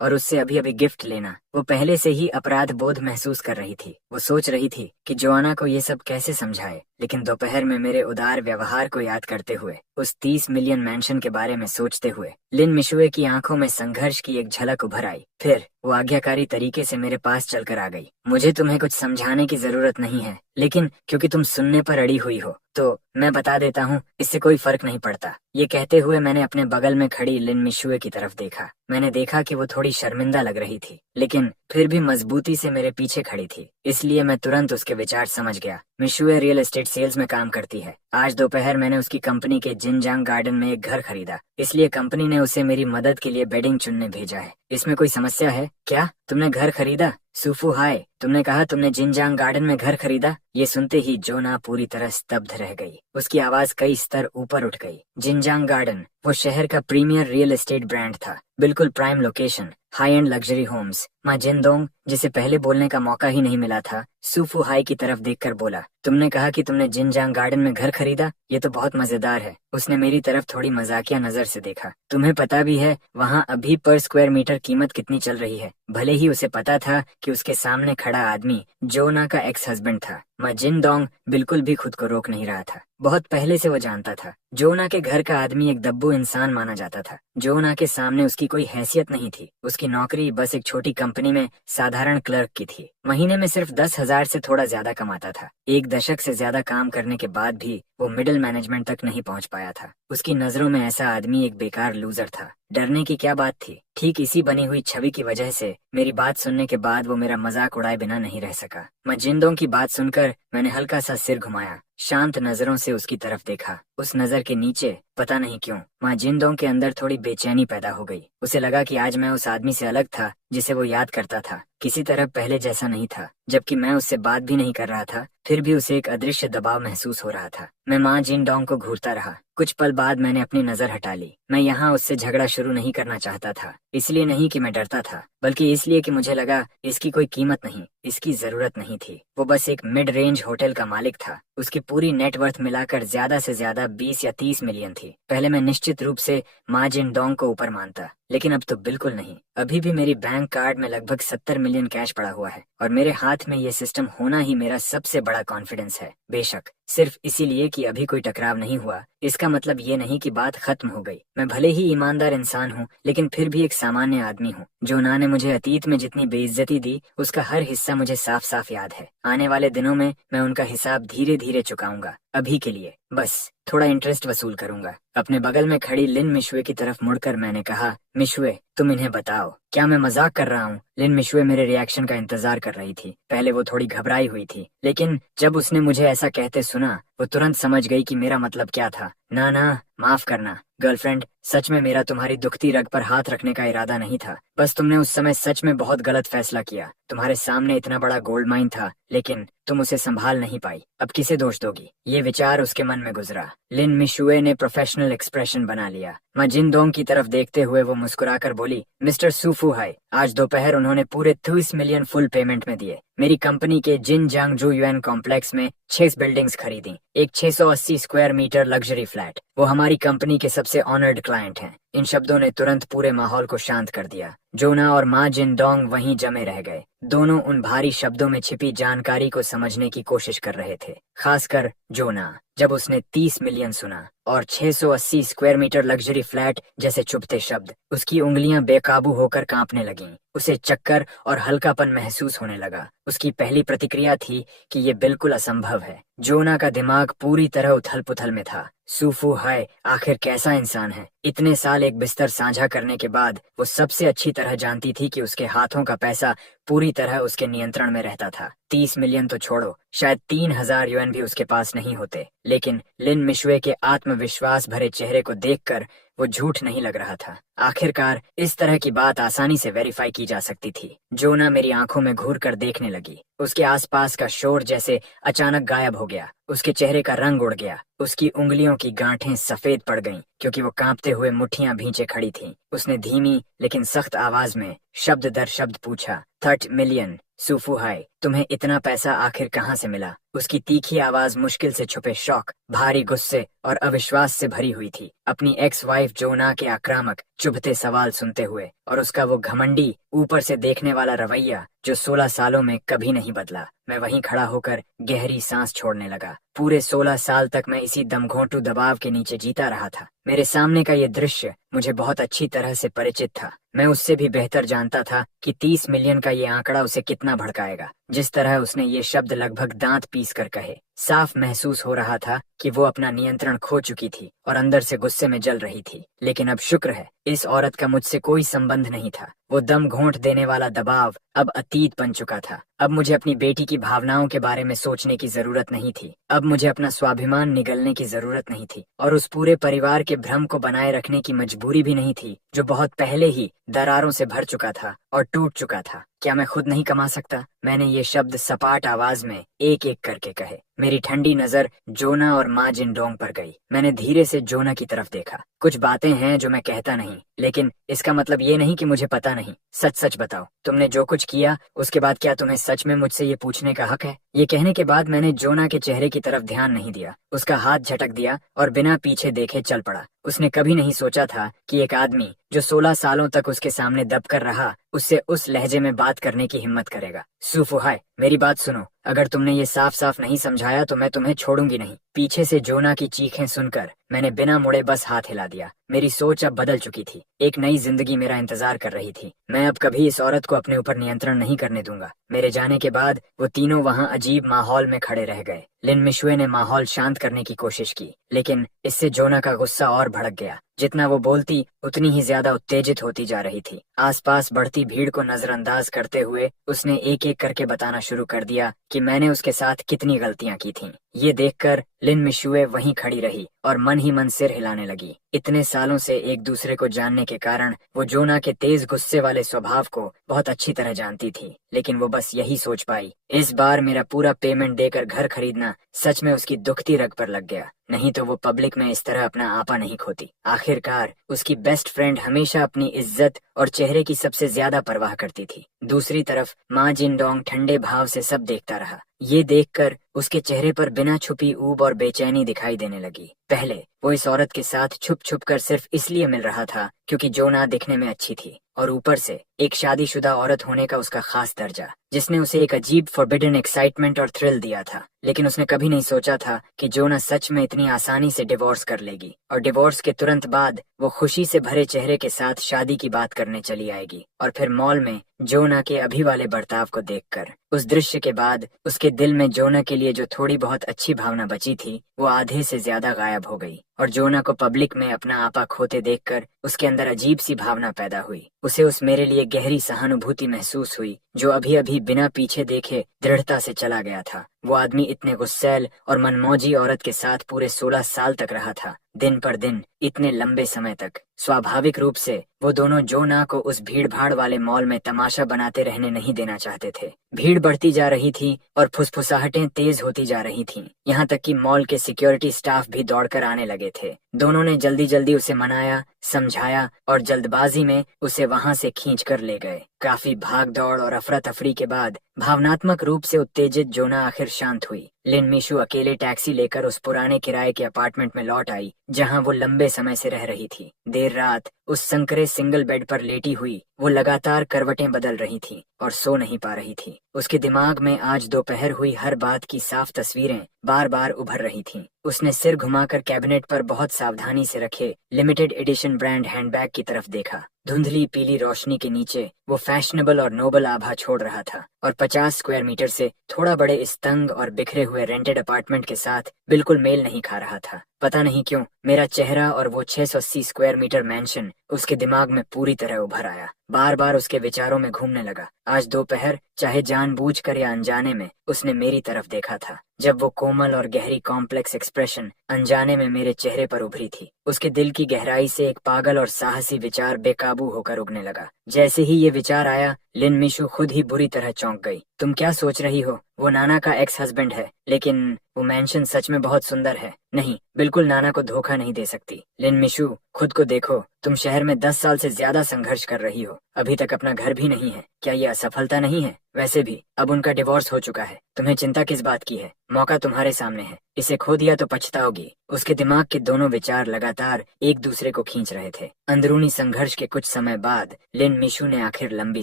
और उससे अभी अभी गिफ्ट लेना, वो पहले से ही अपराध बोध महसूस कर रही थी। वो सोच रही थी कि जोआना को ये सब कैसे समझाए, लेकिन दोपहर में मेरे उदार व्यवहार को याद करते हुए, उस 30 मिलियन मैंशन के बारे में सोचते हुए, लिन मिशुए की आंखों में संघर्ष की एक झलक उभर आई। फिर वो आज्ञाकारी तरीके से मेरे पास चलकर आ गई। मुझे तुम्हें कुछ समझाने की जरूरत नहीं है, लेकिन क्योंकि तुम सुनने पर अड़ी हुई हो तो मैं बता देता हूँ, इससे कोई फर्क नहीं पड़ता। ये कहते हुए मैंने अपने बगल में खड़ी लिन मिशुए की तरफ देखा। मैंने देखा कि वो थोड़ी शर्मिंदा लग रही थी, लेकिन फिर भी मजबूती से मेरे पीछे खड़ी थी, इसलिए मैं तुरंत उसके विचार समझ गया। मिशुए रियल एस्टेट सेल्स में काम करती है। आज दोपहर मैंने उसकी कंपनी के जिनजांग गार्डन में एक घर खरीदा, इसलिए कंपनी ने उसे मेरी मदद के लिए बेडिंग चुनने भेजा है। इसमें कोई समस्या है क्या? तुमने घर खरीदा? सूफू हाय, तुमने कहा तुमने जिनजांग गार्डन में घर खरीदा? ये सुनते ही जोना पूरी तरह स्तब्ध रह गई। उसकी आवाज कई स्तर ऊपर उठ गई। जिनजांग गार्डन वो शहर का प्रीमियर रियल एस्टेट ब्रांड था, बिल्कुल prime location, high end luxury homes. Ma Jindong, जिसे पहले बोलने का मौका ही नहीं मिला था, सूफू हाई की तरफ देखकर बोला, तुमने कहा कि तुमने जिनजांग गार्डन में घर खरीदा? ये तो बहुत मजेदार है। उसने मेरी तरफ थोड़ी मजाकिया नजर से देखा। तुम्हें पता भी है वहाँ अभी पर स्क्वायर मीटर कीमत कितनी चल रही है? भले ही उसे पता था कि उसके सामने खड़ा आदमी जोना का एक्स हस्बैंड था, माँ जिनदोंग बिल्कुल भी खुद को रोक नहीं रहा था। बहुत पहले से वो जानता था, जोना के घर का आदमी एक दब्बू इंसान माना जाता था। जोना के सामने उसकी कोई हैसियत नहीं थी। उसकी नौकरी बस एक छोटी कंपनी में साधारण क्लर्क की थी। महीने में सिर्फ 10,000 से थोड़ा ज्यादा कमाता था। एक दशक से ज्यादा काम करने के बाद भी वो मिडिल मैनेजमेंट तक नहीं पहुंच पाया था। उसकी नजरों में ऐसा आदमी एक बेकार लूजर था। डरने की क्या बात थी? ठीक इसी बनी हुई छवि की वजह से मेरी बात सुनने के बाद वो मेरा मजाक उड़ाए बिना नहीं रह सका। मैं जिंदों की बात सुनकर मैंने हल्का सा सिर घुमाया, शांत नजरों से उसकी तरफ देखा। उस नजर के नीचे पता नहीं क्यों माँ जिंदों के अंदर थोड़ी बेचैनी पैदा हो गई। उसे लगा कि आज मैं उस आदमी से अलग था जिसे वो याद करता था, किसी तरह पहले जैसा नहीं था। जबकि मैं उससे बात भी नहीं कर रहा था, फिर भी उसे एक अदृश्य दबाव महसूस हो रहा था। मैं माँ जिनडोंग को घूरता रहा। कुछ पल बाद मैंने अपनी नजर हटा ली। मैं यहाँ उससे झगड़ा शुरू नहीं करना चाहता था, इसलिए नहीं कि मैं डरता था, बल्कि इसलिए कि मुझे लगा इसकी कोई कीमत नहीं, इसकी जरूरत नहीं थी। वो बस एक मिड रेंज होटल का मालिक था। उसकी पूरी नेटवर्थ मिलाकर ज्यादा से ज्यादा 20 या 30 मिलियन थी। पहले मैं निश्चित रूप से माँ जिनडोंग को ऊपर मानता, लेकिन अब तो बिल्कुल नहीं। अभी भी मेरी बैंक कार्ड में लगभग 70 मिलियन कैश पड़ा हुआ है और मेरे हाथ में ये सिस्टम होना ही मेरा सबसे बड़ा कॉन्फिडेंस है। बेशक सिर्फ इसीलिए कि अभी कोई टकराव नहीं हुआ, इसका मतलब ये नहीं कि बात खत्म हो गई। मैं भले ही ईमानदार इंसान हूँ, लेकिन फिर भी एक सामान्य आदमी हूँ। जोना ने मुझे अतीत में जितनी बेइज्जती दी, उसका हर हिस्सा मुझे साफ साफ याद है। आने वाले दिनों में मैं उनका हिसाब धीरे धीरे चुकाऊंगा। अभी के लिए बस थोड़ा इंटरेस्ट वसूल करूंगा। अपने बगल में खड़ी लिन मिशुए की तरफ मुड़कर मैंने कहा, मिशुए तुम इन्हें बताओ, क्या मैं मजाक कर रहा हूँ? लिन मिशुए मेरे रिएक्शन का इंतजार कर रही थी। पहले वो थोड़ी घबराई हुई थी, लेकिन जब उसने मुझे ऐसा कहते सुना, वो तुरंत समझ गई कि मेरा मतलब क्या था। ना ना, माफ करना गर्लफ्रेंड, सच में मेरा तुम्हारी दुखती रग पर हाथ रखने का इरादा नहीं था। बस तुमने उस समय सच में बहुत गलत फैसला किया। तुम्हारे सामने इतना बड़ा गोल्ड माइन था, लेकिन तुम उसे संभाल नहीं पाई। अब किसे दोष दोगी? ये विचार उसके मन में गुजरा। लिन मिशुए ने प्रोफेशनल एक्सप्रेशन बना लिया। माँ जिनदोंग की तरफ देखते हुए वो मुस्कुराकर बोली, मिस्टर सूफू हाई, आज दोपहर उन्होंने पूरे 30 मिलियन फुल पेमेंट में दिए। मेरी कंपनी के जिनजांगजू युएन कॉम्प्लेक्स में 6 बिल्डिंग्स खरीदी, एक 680 स्क्वायर मीटर लग्जरी फ्लैट। वो हमारी कंपनी के सबसे ऑनर्ड क्लाइंट हैं। इन शब्दों ने तुरंत पूरे माहौल को शांत कर दिया। जोना और माँ जिनडोंग वहीं जमे रह गए। दोनों उन भारी शब्दों में छिपी जानकारी को समझने की कोशिश कर रहे थे, खासकर जोना। जब उसने 30 मिलियन सुना और 680 स्क्वायर मीटर लग्जरी फ्लैट जैसे चुभते शब्द, उसकी उंगलियां बेकाबू होकर कांपने लगीं। उसे चक्कर और हल्कापन महसूस होने लगा। उसकी पहली प्रतिक्रिया थी कि ये बिल्कुल असंभव है। जोना का दिमाग पूरी तरह उथल पुथल में था। सूफू हाय आखिर कैसा इंसान है? इतने साल एक बिस्तर साझा करने के बाद वो सबसे अच्छी तरह जानती थी कि उसके हाथों का पैसा पूरी तरह उसके नियंत्रण में रहता था। 30 मिलियन तो छोड़ो, शायद 3,000 युएन भी उसके पास नहीं होते। लेकिन लिन मिशुए के आत्मविश्वास भरे चेहरे को देखकर वो झूठ नहीं लग रहा था। आखिरकार इस तरह की बात आसानी से वेरीफाई की जा सकती थी। जोना मेरी आंखों में घूर कर देखने लगी। उसके आसपास का शोर जैसे अचानक गायब हो गया। उसके चेहरे का रंग उड़ गया। उसकी उंगलियों की गांठें सफेद पड़ गईं क्योंकि वो कांपते हुए मुट्ठियां भींचे खड़ी थीं। उसने धीमी लेकिन सख्त आवाज में शब्द दर शब्द पूछा, 30 मिलियन सूफुहाई, तुम्हें इतना पैसा आखिर कहाँ से मिला? उसकी तीखी आवाज मुश्किल से छुपे शौक, भारी गुस्से और अविश्वास से भरी हुई थी। अपनी एक्स वाइफ जोना के आक्रामक चुभते सवाल सुनते हुए और उसका वो घमंडी ऊपर से देखने वाला रवैया जो 16 सालों में कभी नहीं बदला। मैं वहीं खड़ा होकर गहरी सांस छोड़ने लगा। पूरे 16 साल तक मैं इसी दमघोंटू दबाव के नीचे जीता रहा था। मेरे सामने का ये दृश्य मुझे बहुत अच्छी तरह से परिचित था। मैं उससे भी बेहतर जानता था कि 30 मिलियन का ये आंकड़ा उसे कितना भड़काएगा। जिस तरह उसने ये शब्द लगभग दांत पीस कर कहे, साफ महसूस हो रहा था कि वो अपना नियंत्रण खो चुकी थी और अंदर से गुस्से में जल रही थी। लेकिन अब शुक्र है, इस औरत का मुझसे कोई संबंध नहीं था। वो दम घोंट देने वाला दबाव अब अतीत बन चुका था। अब मुझे अपनी बेटी की भावनाओं के बारे में सोचने की जरूरत नहीं थी। अब मुझे अपना स्वाभिमान निगलने की जरूरत नहीं थी और उस पूरे परिवार के भ्रम को बनाए रखने की मजबूरी भी नहीं थी जो बहुत पहले ही दरारों से भर चुका था और टूट चुका था। क्या मैं खुद नहीं कमा सकता? मैंने ये शब्द सपाट आवाज में एक एक करके कहे। मेरी ठंडी नजर जोना और माँ जिनडोंग पर गई। मैंने धीरे से जोना की तरफ देखा। कुछ बातें हैं जो मैं कहता नहीं, लेकिन इसका मतलब ये नहीं कि मुझे पता नहीं। सच सच बताओ, तुमने जो कुछ किया उसके बाद क्या तुम्हें सच में मुझसे ये पूछने का हक है? ये कहने के बाद मैंने जोना के चेहरे की तरफ ध्यान नहीं दिया। उसका हाथ झटक दिया और बिना पीछे देखे चल पड़ा। उसने कभी नहीं सोचा था कि एक आदमी जो 16 सालों तक उसके सामने दब कर रहा, उससे उस लहजे में बात करने की हिम्मत करेगा। सूफुहाई, मेरी बात सुनो। अगर तुमने ये साफ साफ नहीं समझाया तो मैं तुम्हें छोड़ूंगी नहीं। पीछे से जोना की चीखें सुनकर मैंने बिना मुड़े बस हाथ हिला दिया। मेरी सोच अब बदल चुकी थी। एक नई जिंदगी मेरा इंतजार कर रही थी। मैं अब कभी इस औरत को अपने ऊपर नियंत्रण नहीं करने दूंगा। मेरे जाने के बाद वो तीनों वहाँ अजीब माहौल में खड़े रह गए। लिन मिशुए ने माहौल शांत करने की कोशिश की, लेकिन इससे जोना का गुस्सा और भड़क गया। जितना वो बोलती उतनी ही ज्यादा उत्तेजित होती जा रही थी। आसपास बढ़ती भीड़ को नजरअंदाज करते हुए उसने एक एक करके बताना शुरू कर दिया कि मैंने उसके साथ कितनी गलतियां की थीं। ये देखकर लिन मिशुए वहीं खड़ी रही और मन ही मन सिर हिलाने लगी। इतने सालों से एक दूसरे को जानने के कारण वो जोना के तेज गुस्से वाले स्वभाव को बहुत अच्छी तरह जानती थी, लेकिन वो बस यही सोच पाई, इस बार मेरा पूरा पेमेंट देकर घर खरीदना सच में उसकी दुखती रग पर लग गया। नहीं तो वो पब्लिक में इस तरह अपना आपा नहीं खोती। आखिरकार उसकी बेस्ट फ्रेंड हमेशा अपनी इज्जत और चेहरे की सबसे ज्यादा परवाह करती थी। दूसरी तरफ माँ जिनडोंग ठंडे भाव से सब देखता रहा। ये देखकर उसके चेहरे पर बिना छुपी ऊब और बेचैनी दिखाई देने लगी। पहले वो इस औरत के साथ छुप छुप कर सिर्फ इसलिए मिल रहा था क्योंकि जोना दिखने में अच्छी थी, और ऊपर से एक शादीशुदा औरत होने का उसका खास दर्जा, जिसने उसे एक अजीब फॉरबिडन एक्साइटमेंट और थ्रिल दिया था। लेकिन उसने कभी नहीं सोचा था कि जोना सच में इतनी आसानी से डिवोर्स कर लेगी और डिवोर्स के तुरंत बाद वो खुशी से भरे चेहरे के साथ शादी की बात करने चली आएगी। और फिर मॉल में जोना के अभी वाले बर्ताव को देखकर, उस दृश्य के बाद उसके दिल में जोना के लिए जो थोड़ी बहुत अच्छी भावना बची थी वो आधे से ज्यादा गायब हो गई। और जोना को पब्लिक में अपना आपा खोते देखकर उसके अंदर अजीब सी भावना पैदा हुई। उसे उस मेरे लिए गहरी सहानुभूति महसूस हुई जो अभी अभी बिना पीछे देखे दृढ़ता से चला गया था। वो आदमी इतने गुस्सैल और मनमौजी औरत के साथ पूरे 16 साल तक रहा था, दिन पर दिन, इतने लंबे समय तक। स्वाभाविक रूप से वो दोनों जोना को उस भीड़ भाड़ वाले मॉल में तमाशा बनाते रहने नहीं देना चाहते थे। भीड़ बढ़ती जा रही थी और फुसफुसाहटें तेज होती जा रही थीं। यहाँ तक कि मॉल के सिक्योरिटी स्टाफ भी दौड़कर आने लगे थे। दोनों ने जल्दी जल्दी उसे मनाया, समझाया और जल्दबाजी में उसे वहां से खींच कर ले गए। काफी भाग दौड़ और अफरा तफरी के बाद भावनात्मक रूप से उत्तेजित जोना आखिर शांत हुई। लिन मिशु अकेले टैक्सी लेकर उस पुराने किराए के अपार्टमेंट में लौट आई जहां वो लंबे समय से रह रही थी। देर रात उस संकरे सिंगल बेड पर लेटी हुई वो लगातार करवटें बदल रही थी और सो नहीं पा रही थी। उसके दिमाग में आज दोपहर हुई हर बात की साफ तस्वीरें बार बार उभर रही थीं। उसने सिर घुमाकर कैबिनेट पर बहुत सावधानी से रखे लिमिटेड एडिशन ब्रांड हैंडबैग की तरफ देखा। धुंधली पीली रोशनी के नीचे वो फैशनेबल और नोबल आभा छोड़ रहा था और 50 स्क्वायर मीटर से थोड़ा बड़े इस तंग और बिखरे हुए रेंटेड अपार्टमेंट के साथ बिल्कुल मेल नहीं खा रहा था। पता नहीं क्यों मेरा चेहरा और वो 680 स्क्वायर मीटर मैंशन उसके दिमाग में पूरी तरह उभर आया। बार बार उसके विचारों में घूमने लगा। आज दोपहर चाहे जानबूझकर या अनजाने में उसने मेरी तरफ देखा था, जब वो कोमल और गहरी कॉम्प्लेक्स एक्सप्रेशन अनजाने में मेरे चेहरे पर उभरी थी। उसके दिल की गहराई से एक पागल और साहसी विचार बेकाबू होकर उगने लगा। जैसे ही ये विचार आया, लिन मिशु खुद ही बुरी तरह चौंक गई। तुम क्या सोच रही हो? वो नाना का एक्स हस्बैंड है, लेकिन वो मैंशन सच में बहुत सुंदर है। नहीं, बिल्कुल नाना को धोखा नहीं दे सकती। लिन मिशु, खुद को देखो। तुम शहर में 10 साल से ज्यादा संघर्ष कर रही हो, अभी तक अपना घर भी नहीं है। क्या ये असफलता नहीं है? वैसे भी अब उनका डिवोर्स हो चुका है, तुम्हें चिंता किस बात की है? मौका तुम्हारे सामने है, इसे खो दिया तो पछताओगी। उसके दिमाग के दोनों विचार लगातार एक दूसरे को खींच रहे थे। अंदरूनी संघर्ष के कुछ समय बाद लिन मिशु ने आखिर लंबी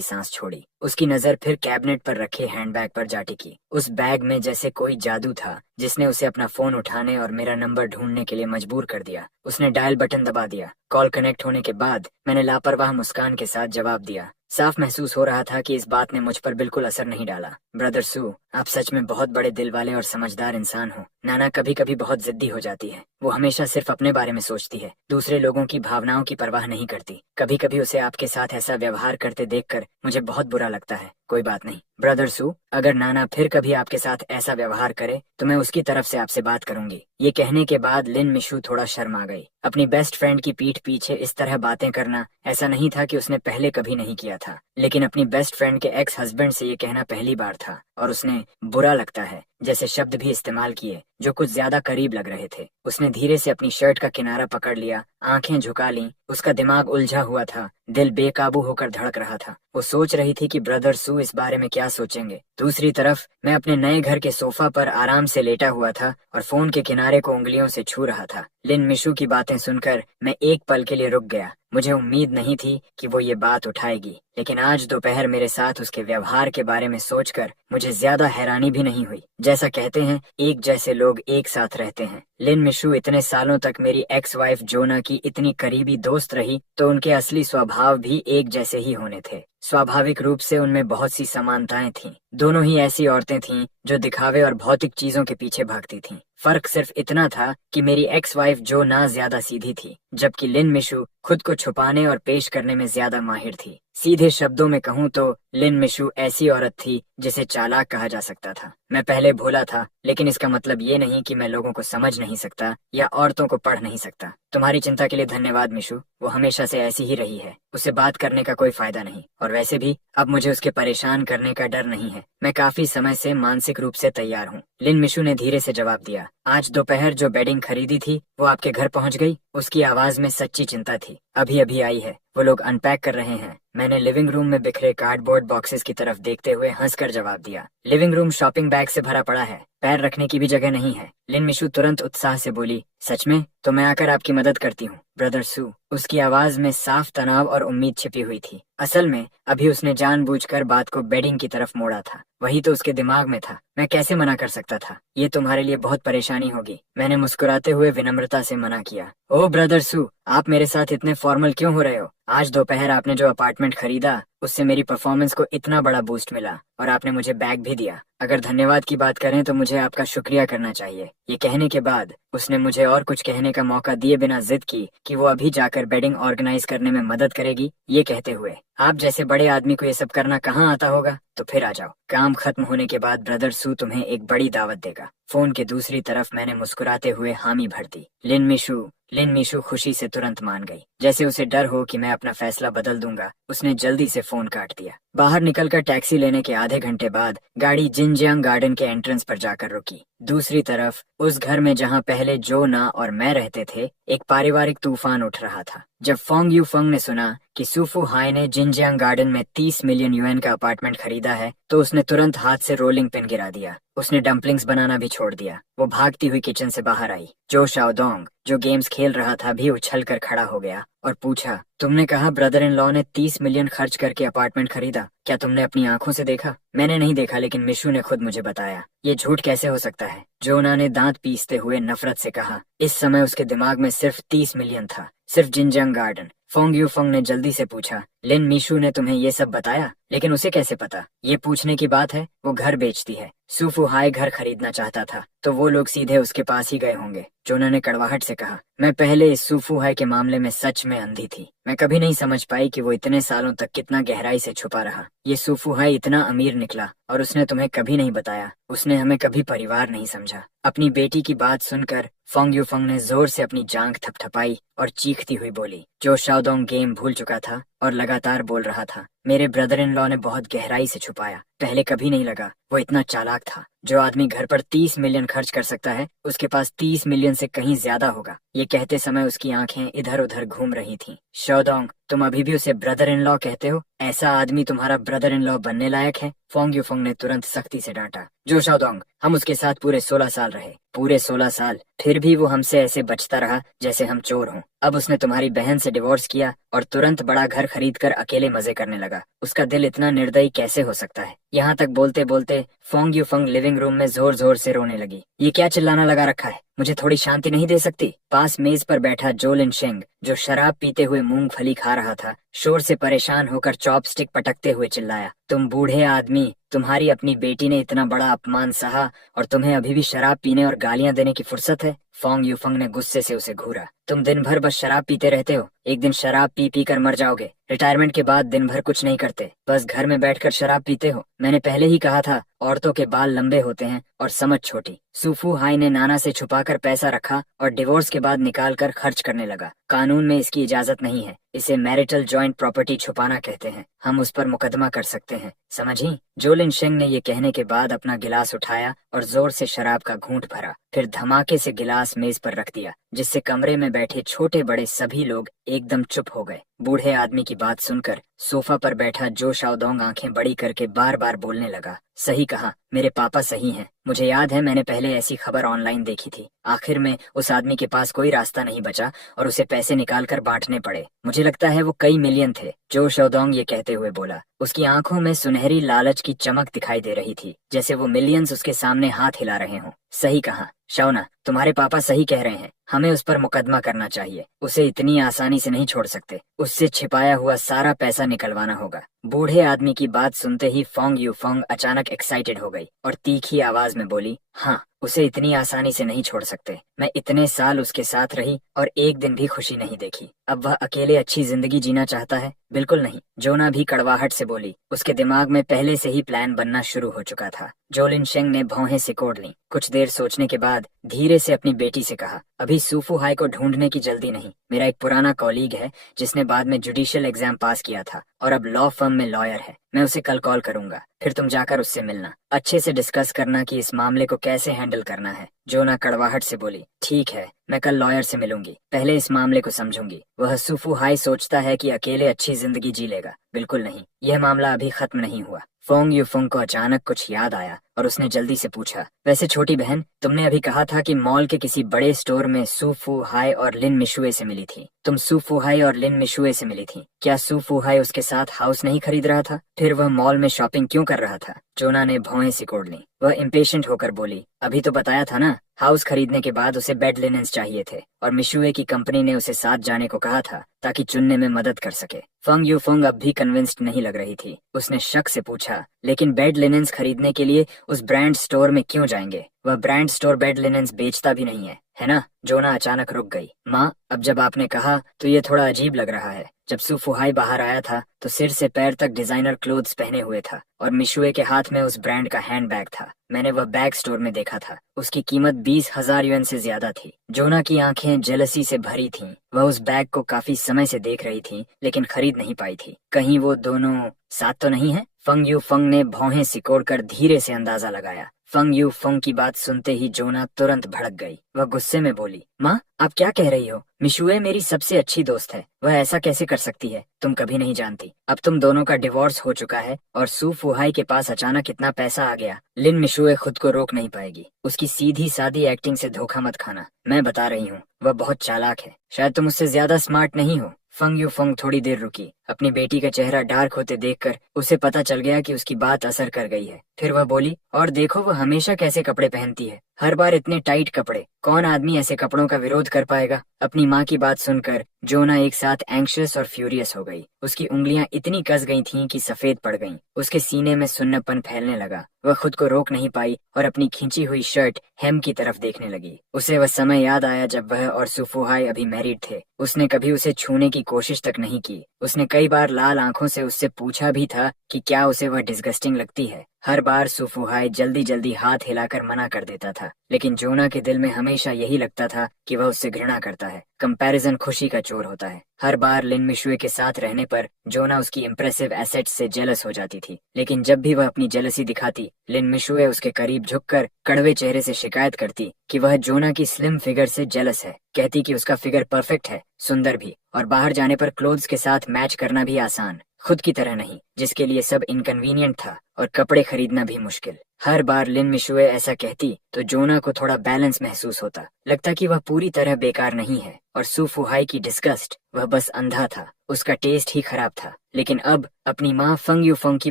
सांस छोड़ी। उसकी नजर फिर कैबिनेट पर रखे हैंडबैग पर जा टिकी। उस बैग में जैसे कोई जादू था जिसने उसे अपना फोन उठाने और मेरा नंबर ढूंढने के लिए मजबूर कर दिया। उसने डायल बटन दबा दिया। कॉल कनेक्ट होने के बाद मैंने लापरवाह मुस्कान के साथ जवाब दिया। साफ महसूस हो रहा था कि इस बात ने मुझ पर बिल्कुल असर नहीं डाला। ब्रदर सू, आप सच में बहुत बड़े दिल वाले और समझदार इंसान हो। नाना कभी कभी बहुत जिद्दी हो जाती है। वो हमेशा सिर्फ अपने बारे में सोचती है, दूसरे लोगों की भावनाओं की परवाह नहीं करती। कभी कभी उसे आपके साथ ऐसा व्यवहार करते देखकर मुझे बहुत बुरा लगता है। कोई बात नहीं ब्रदर सू, अगर नाना फिर कभी आपके साथ ऐसा व्यवहार करे तो मैं उसकी तरफ से आपसे बात करूंगी। ये कहने के बाद लिन मिशु थोड़ा शर्मा गई। अपनी बेस्ट फ्रेंड की पीठ पीछे इस तरह बातें करना ऐसा नहीं था कि उसने पहले कभी नहीं किया था, लेकिन अपनी बेस्ट फ्रेंड के एक्स हस्बैंड से ये कहना पहली बार था। और उसने बुरा लगता है जैसे शब्द भी इस्तेमाल किए जो कुछ ज्यादा करीब लग रहे थे। उसने धीरे से अपनी शर्ट का किनारा पकड़ लिया, आंखें झुका लीं। उसका दिमाग उलझा हुआ था, दिल बेकाबू होकर धड़क रहा था। वो सोच रही थी कि ब्रदर सू इस बारे में क्या सोचेंगे। दूसरी तरफ मैं अपने नए घर के सोफा पर आराम से लेटा हुआ था और फोन के किनारे को उंगलियों से छू रहा था। लिन मिशु की बातें सुनकर मैं एक पल के लिए रुक गया। मुझे उम्मीद नहीं थी कि वो ये बात उठाएगी, लेकिन आज दोपहर मेरे साथ उसके व्यवहार के बारे में सोचकर मुझे ज्यादा हैरानी भी नहीं हुई। जैसा कहते हैं, एक जैसे लोग एक साथ रहते हैं। लिन मिशु इतने सालों तक मेरी एक्स वाइफ जोना की इतनी करीबी दोस्त रही, तो उनके असली स्वभाव भी एक जैसे ही होने थे। स्वाभाविक रूप से उनमें बहुत सी समानताएं थीं। दोनों ही ऐसी औरतें थीं जो दिखावे और भौतिक चीजों के पीछे भागती थीं। फर्क सिर्फ इतना था कि मेरी एक्स वाइफ जो ना ज्यादा सीधी थी, जबकि लिन मिशु खुद को छुपाने और पेश करने में ज्यादा माहिर थी। सीधे शब्दों में कहूँ तो लिन मिशु ऐसी औरत थी जिसे चालाक कहा जा सकता था। मैं पहले भोला था, लेकिन इसका मतलब ये नहीं कि मैं लोगों को समझ नहीं सकता या औरतों को पढ़ नहीं सकता। तुम्हारी चिंता के लिए धन्यवाद मिशु, वो हमेशा से ऐसी ही रही है। उससे बात करने का कोई फायदा नहीं, और वैसे भी अब मुझे उसके परेशान करने का डर नहीं है। मैं काफी समय से मानसिक रूप से तैयार हूँ। लिन मिशु ने धीरे से जवाब दिया। आज दोपहर जो बेडिंग खरीदी थी वो आपके घर पहुंच गई? उसकी आवाज में सच्ची चिंता थी। अभी अभी आई है, वो लोग अनपैक कर रहे हैं। मैंने लिविंग रूम में बिखरे कार्डबोर्ड बॉक्सेस की तरफ देखते हुए हंसकर जवाब दिया। लिविंग रूम शॉपिंग बैग से भरा पड़ा है, पैर रखने की भी जगह नहीं है। लिन मिशु तुरंत उत्साह से बोली, सच में? तो मैं आकर आपकी मदद करती हूँ ब्रदर सू। उसकी आवाज में साफ तनाव और उम्मीद छिपी हुई थी। असल में अभी उसने जानबूझकर बात को बेडिंग की तरफ मोड़ा था। वही तो उसके दिमाग में था। मैं कैसे मना कर सकता था? ये तुम्हारे लिए बहुत परेशानी होगी। मैंने मुस्कुराते हुए विनम्रता से मना किया। ओह ब्रदर सू, आप मेरे साथ इतने फॉर्मल क्यों हो रहे हो? आज दोपहर आपने जो अपार्टमेंट खरीदा उससे मेरी परफॉर्मेंस को इतना बड़ा बूस्ट मिला, और आपने मुझे बैग भी दिया। अगर धन्यवाद की बात करें तो मुझे आपका शुक्रिया करना चाहिए। ये कहने के बाद उसने मुझे और कुछ कहने का मौका दिए बिना जिद की कि वो अभी जाकर बेडिंग ऑर्गेनाइज करने में मदद करेगी। ये कहते हुए, आप जैसे बड़े आदमी को ये सब करना कहाँ आता होगा? तो फिर आ जाओ। काम खत्म होने के बाद ब्रदर सू तुम्हें एक बड़ी दावत देगा। फोन के दूसरी तरफ मैंने मुस्कुराते हुए हामी भर दी। लिन मिशु खुशी से तुरंत मान गई, जैसे उसे डर हो कि मैं अपना फैसला बदल दूंगा। उसने जल्दी से फोन काट दिया। बाहर निकलकर टैक्सी लेने के आधे घंटे बाद गाड़ी जिनजियांग गार्डन के एंट्रेंस पर जाकर रुकी। दूसरी तरफ उस घर में जहां पहले जो ना और मैं रहते थे, एक पारिवारिक तूफान उठ रहा था। जब फोंग यू फंग ने सुना कि सूफू हाई ने जिनजियांग गार्डन में 30 मिलियन युएन का अपार्टमेंट खरीदा है, तो उसने तुरंत हाथ से रोलिंग पिन गिरा दिया। उसने डम्पलिंग्स बनाना भी छोड़ दिया। वो भागती हुई किचन से बाहर आई। जो शाओदोंग, जो गेम्स खेल रहा था, भी उछल कर खड़ा हो गया और पूछा, तुमने कहा ब्रदर इन लॉ ने 30 मिलियन खर्च करके अपार्टमेंट खरीदा, क्या तुमने अपनी आंखों से देखा? मैंने नहीं देखा, लेकिन मिशु ने खुद मुझे बताया। ये झूठ कैसे हो सकता है? जोना ने दांत पीसते हुए नफरत से कहा। इस समय उसके दिमाग में सिर्फ 30 मिलियन था, सिर्फ जिनजियांग गार्डन। फोंग यूफोंग ने जल्दी से पूछा, लिन मिशु ने तुम्हें ये सब बताया? लेकिन उसे कैसे पता? ये पूछने की बात है, वो घर बेचती है। सूफू हाई घर खरीदना चाहता था तो वो लोग सीधे उसके पास ही गए होंगे। जोना ने कड़वाहट से कहा, मैं पहले इस सूफू हाई के मामले में सच में अंधी थी। मैं कभी नहीं समझ पाई कि वो इतने सालों तक कितना गहराई से छुपा रहा। ये सूफू हाई इतना अमीर निकला और उसने तुम्हें कभी नहीं बताया। उसने हमें कभी परिवार नहीं समझा। अपनी बेटी की बात सुनकर फोंग यूफोंग ने जोर से अपनी जांघ थपथपाई और चीखती हुई बोली। जो शाओदोंग गेम भूल चुका था और लगातार बोल रहा था, मेरे ब्रदर इन लॉ ने बहुत गहराई से छुपाया। पहले कभी नहीं लगा वो इतना चालाक था। जो आदमी घर पर 30 मिलियन खर्च कर सकता है उसके पास 30 मिलियन से कहीं ज्यादा होगा। ये कहते समय उसकी आंखें इधर उधर घूम रही थीं। शाओदोंग, तुम अभी भी उसे ब्रदर इन लॉ कहते हो? ऐसा आदमी तुम्हारा ब्रदर इन लॉ बनने लायक है? फोंग यूफोंग ने तुरंत सख्ती से डांटा। जो शाओदोंग, हम उसके साथ पूरे 16 साल रहे, पूरे 16 साल, फिर भी वो हमसे ऐसे बचता रहा जैसे हम चोर हों। अब उसने तुम्हारी बहन से डिवोर्स किया और तुरंत बड़ा घर खरीदकर अकेले मजे करने लगा। उसका दिल इतना निर्दयी कैसे हो सकता है? यहाँ तक बोलते बोलते फोंग यूफोंग लिविंग रूम में जोर जोर से रोने लगी। ये क्या चिल्लाना लगा रखा है? मुझे थोड़ी शांति नहीं दे सकती? पास मेज पर बैठा जो लिन शेंग, जो शराब पीते हुए मूंगफली खा रहा था, शोर से परेशान होकर चॉपस्टिक पटकते हुए चिल्लाया, तुम बूढ़े आदमी, तुम्हारी अपनी बेटी ने इतना बड़ा अपमान सहा और तुम्हें अभी भी शराब पीने और गालियां देने की फुर्सत है? फोंग यूफोंग ने गुस्से से उसे घूरा। तुम दिन भर बस शराब पीते रहते हो। एक दिन शराब पी पी कर मर जाओगे। रिटायरमेंट के बाद दिन भर कुछ नहीं करते, बस घर में बैठकर शराब पीते हो। मैंने पहले ही कहा था, औरतों के बाल लंबे होते हैं और समझ छोटी। सूफू हाई ने नाना से छुपाकर पैसा रखा और डिवोर्स के बाद निकाल कर खर्च करने लगा। कानून में इसकी इजाजत नहीं है। इसे मैरिटल जॉइंट प्रॉपर्टी छुपाना कहते हैं। हम उस पर मुकदमा कर सकते हैं, समझी? जोलिन शेंग ने ये कहने के बाद अपना गिलास उठाया और जोर से शराब का घूंट भरा, फिर धमाके से गिलास मेज पर रख दिया, जिससे कमरे में बैठे छोटे बड़े सभी लोग एकदम चुप हो गए। बूढ़े आदमी की बात सुनकर सोफा पर बैठा जो शाओदोंग आंखें बड़ी करके बार बार बोलने लगा, सही कहा, मेरे पापा सही हैं। मुझे याद है मैंने पहले ऐसी खबर ऑनलाइन देखी थी। आखिर में उस आदमी के पास कोई रास्ता नहीं बचा और उसे पैसे निकाल कर बांटने पड़े। मुझे लगता है वो कई मिलियन थे। जो शाओदोंग ये कहते हुए बोला। उसकी आंखों में सुनहरी लालच की चमक दिखाई दे रही थी, जैसे वो मिलियंस उसके सामने हाथ हिला रहे हों। सही कहा शाओना, तुम्हारे पापा सही कह रहे हैं। हमें उस पर मुकदमा करना चाहिए। उसे इतनी आसानी से नहीं छोड़ सकते। उससे छिपाया हुआ सारा पैसा निकलवाना होगा। बूढ़े आदमी की बात सुनते ही फोंग यूफोंग अचानक एक्साइटेड हो गई और तीखी आवाज में बोली, हाँ, उसे इतनी आसानी से नहीं छोड़ सकते। मैं इतने साल उसके साथ रही और एक दिन भी खुशी नहीं देखी। अब वह अकेले अच्छी जिंदगी जीना चाहता है? बिल्कुल नहीं। जोना भी कड़वाहट से बोली। उसके दिमाग में पहले से ही प्लान बनना शुरू हो चुका था। जोलिन शेंग ने भौहें सिकोड़ लीं। कुछ देर सोचने के बाद धीरे से अपनी बेटी से कहा, अभी सूफू हाई को ढूंढने की जल्दी नहीं। मेरा एक पुराना कॉलीग है जिसने बाद में जुडिशियल एग्जाम पास किया था और अब लॉ फर्म में लॉयर है। मैं उसे कल कॉल करूंगा, फिर तुम जाकर उससे मिलना। अच्छे से डिस्कस करना कि इस मामले को कैसे हैंडल करना है। जोना कड़वाहट से बोली, ठीक है, मैं कल लॉयर से मिलूंगी। पहले इस मामले को समझूंगी। वह सूफू हाई सोचता है कि अकेले अच्छी जिंदगी जी लेगा। बिल्कुल नहीं, यह मामला अभी खत्म नहीं हुआ। फोंग यूफोंग को अचानक कुछ याद आया और उसने जल्दी से पूछा, वैसे छोटी बहन, तुमने अभी कहा था कि मॉल के किसी बड़े स्टोर में सूफू हाई और लिन मिशुए से मिली थी। तुम सूफू हाई और लिन मिशुए से मिली थी। क्या सूफू हाई उसके साथ हाउस नहीं खरीद रहा था? फिर वह मॉल में शॉपिंग क्यों कर रहा था? जोना ने भौहें सिकोड़ ली। वह इम्पेशेंट होकर बोली, अभी तो बताया था ना, हाउस खरीदने के बाद उसे बेड लिनेंस चाहिए थे और मिशुए की कंपनी ने उसे साथ जाने को कहा था ताकि चुनने में मदद कर सके। फोंग यूफोंग अब भी कन्विंस्ड नहीं लग रही थी। उसने शक से पूछा, लेकिन बेड लिनेंस खरीदने के लिए उस ब्रांड स्टोर में क्यों जाएंगे? वह ब्रांड स्टोर बेड लिनेंस बेचता भी नहीं है ना? जोना अचानक रुक गई। माँ, अब जब आपने कहा तो ये थोड़ा अजीब लग रहा है। जब सूफू हाई बाहर आया था तो सिर से पैर तक डिजाइनर क्लोथ्स पहने हुए था और मिशुए के हाथ में उस ब्रांड का हैंड बैग था। मैंने वह बैग स्टोर में देखा था। उसकी कीमत 20,000 युएन से ज्यादा थी। जोना की आंखें जेलसी से भरी थीं। वह उस बैग को काफी समय से देख रही थी, लेकिन खरीद नहीं पाई थी। कहीं वो दोनों साथ तो नहीं है? फंग यूफंग ने भौहें सिकोड़कर धीरे से अंदाजा लगाया। फंग यूफंग की बात सुनते ही जोना तुरंत भड़क गई। वह गुस्से में बोली, माँ, आप क्या कह रही हो? मिशुए मेरी सबसे अच्छी दोस्त है। वह ऐसा कैसे कर सकती है? तुम कभी नहीं जानती। अब तुम दोनों का डिवोर्स हो चुका है और सू फुहाई के पास अचानक इतना पैसा आ गया। लिन मिशुए खुद को रोक नहीं पाएगी। उसकी सीधी सादी एक्टिंग से धोखा मत खाना। मैं बता रही हूँ, वह बहुत चालाक है। शायद तुम उससे ज्यादा स्मार्ट नहीं हो। फंग यूफंग थोड़ी देर रुकी। अपनी बेटी का चेहरा डार्क होते देखकर उसे पता चल गया कि उसकी बात असर कर गई है। फिर वह बोली, और देखो वह हमेशा कैसे कपड़े पहनती है, हर बार इतने टाइट कपड़े, कौन आदमी ऐसे कपड़ों का विरोध कर पाएगा। अपनी माँ की बात सुनकर जोना एक साथ एंग्शियस और फ्यूरियस हो गई। उसकी उंगलियां इतनी कस गई थीं कि सफेद पड़ गईं। उसके सीने में सुन्नपन फैलने लगा। वह खुद को रोक नहीं पाई और अपनी खींची हुई शर्ट हेम की तरफ देखने लगी। उसे वह समय याद आया जब वह और सुफुहाई अभी मैरिड थे। उसने कभी उसे छूने की कोशिश तक नहीं की। उसने कई बार लाल आंखों से उससे पूछा भी था कि क्या उसे वह डिस्गस्टिंग लगती है। हर बार सुफुहाई जल्दी जल्दी हाथ हिलाकर मना कर देता था, लेकिन जोना के दिल में हमेशा यही लगता था कि वह उससे घृणा करता है। कंपैरिजन खुशी का चोर होता है। हर बार लिन मिशुए के साथ रहने पर जोना उसकी इम्प्रेसिव एसेट्स से जेलस हो जाती थी, लेकिन जब भी वह अपनी जेलसी दिखाती, लिन मिशुए उसके करीब झुककर कड़वे चेहरे से शिकायत करती कि वह जोना की स्लिम फिगर से जेलस है। कहती कि उसका फिगर परफेक्ट है, सुंदर भी, और बाहर जाने पर क्लोथ्स के साथ मैच करना भी आसान, खुद की तरह नहीं जिसके लिए सब इनकन्वीनियंट था और कपड़े खरीदना भी मुश्किल। हर बार लिन मिशुए ऐसा कहती तो जोना को थोड़ा बैलेंस महसूस होता, लगता कि वह पूरी तरह बेकार नहीं है। और सुफुहाई की डिस्गस्ट, वह बस अंधा था, उसका टेस्ट ही खराब था। लेकिन अब अपनी माँ फंग युफंग की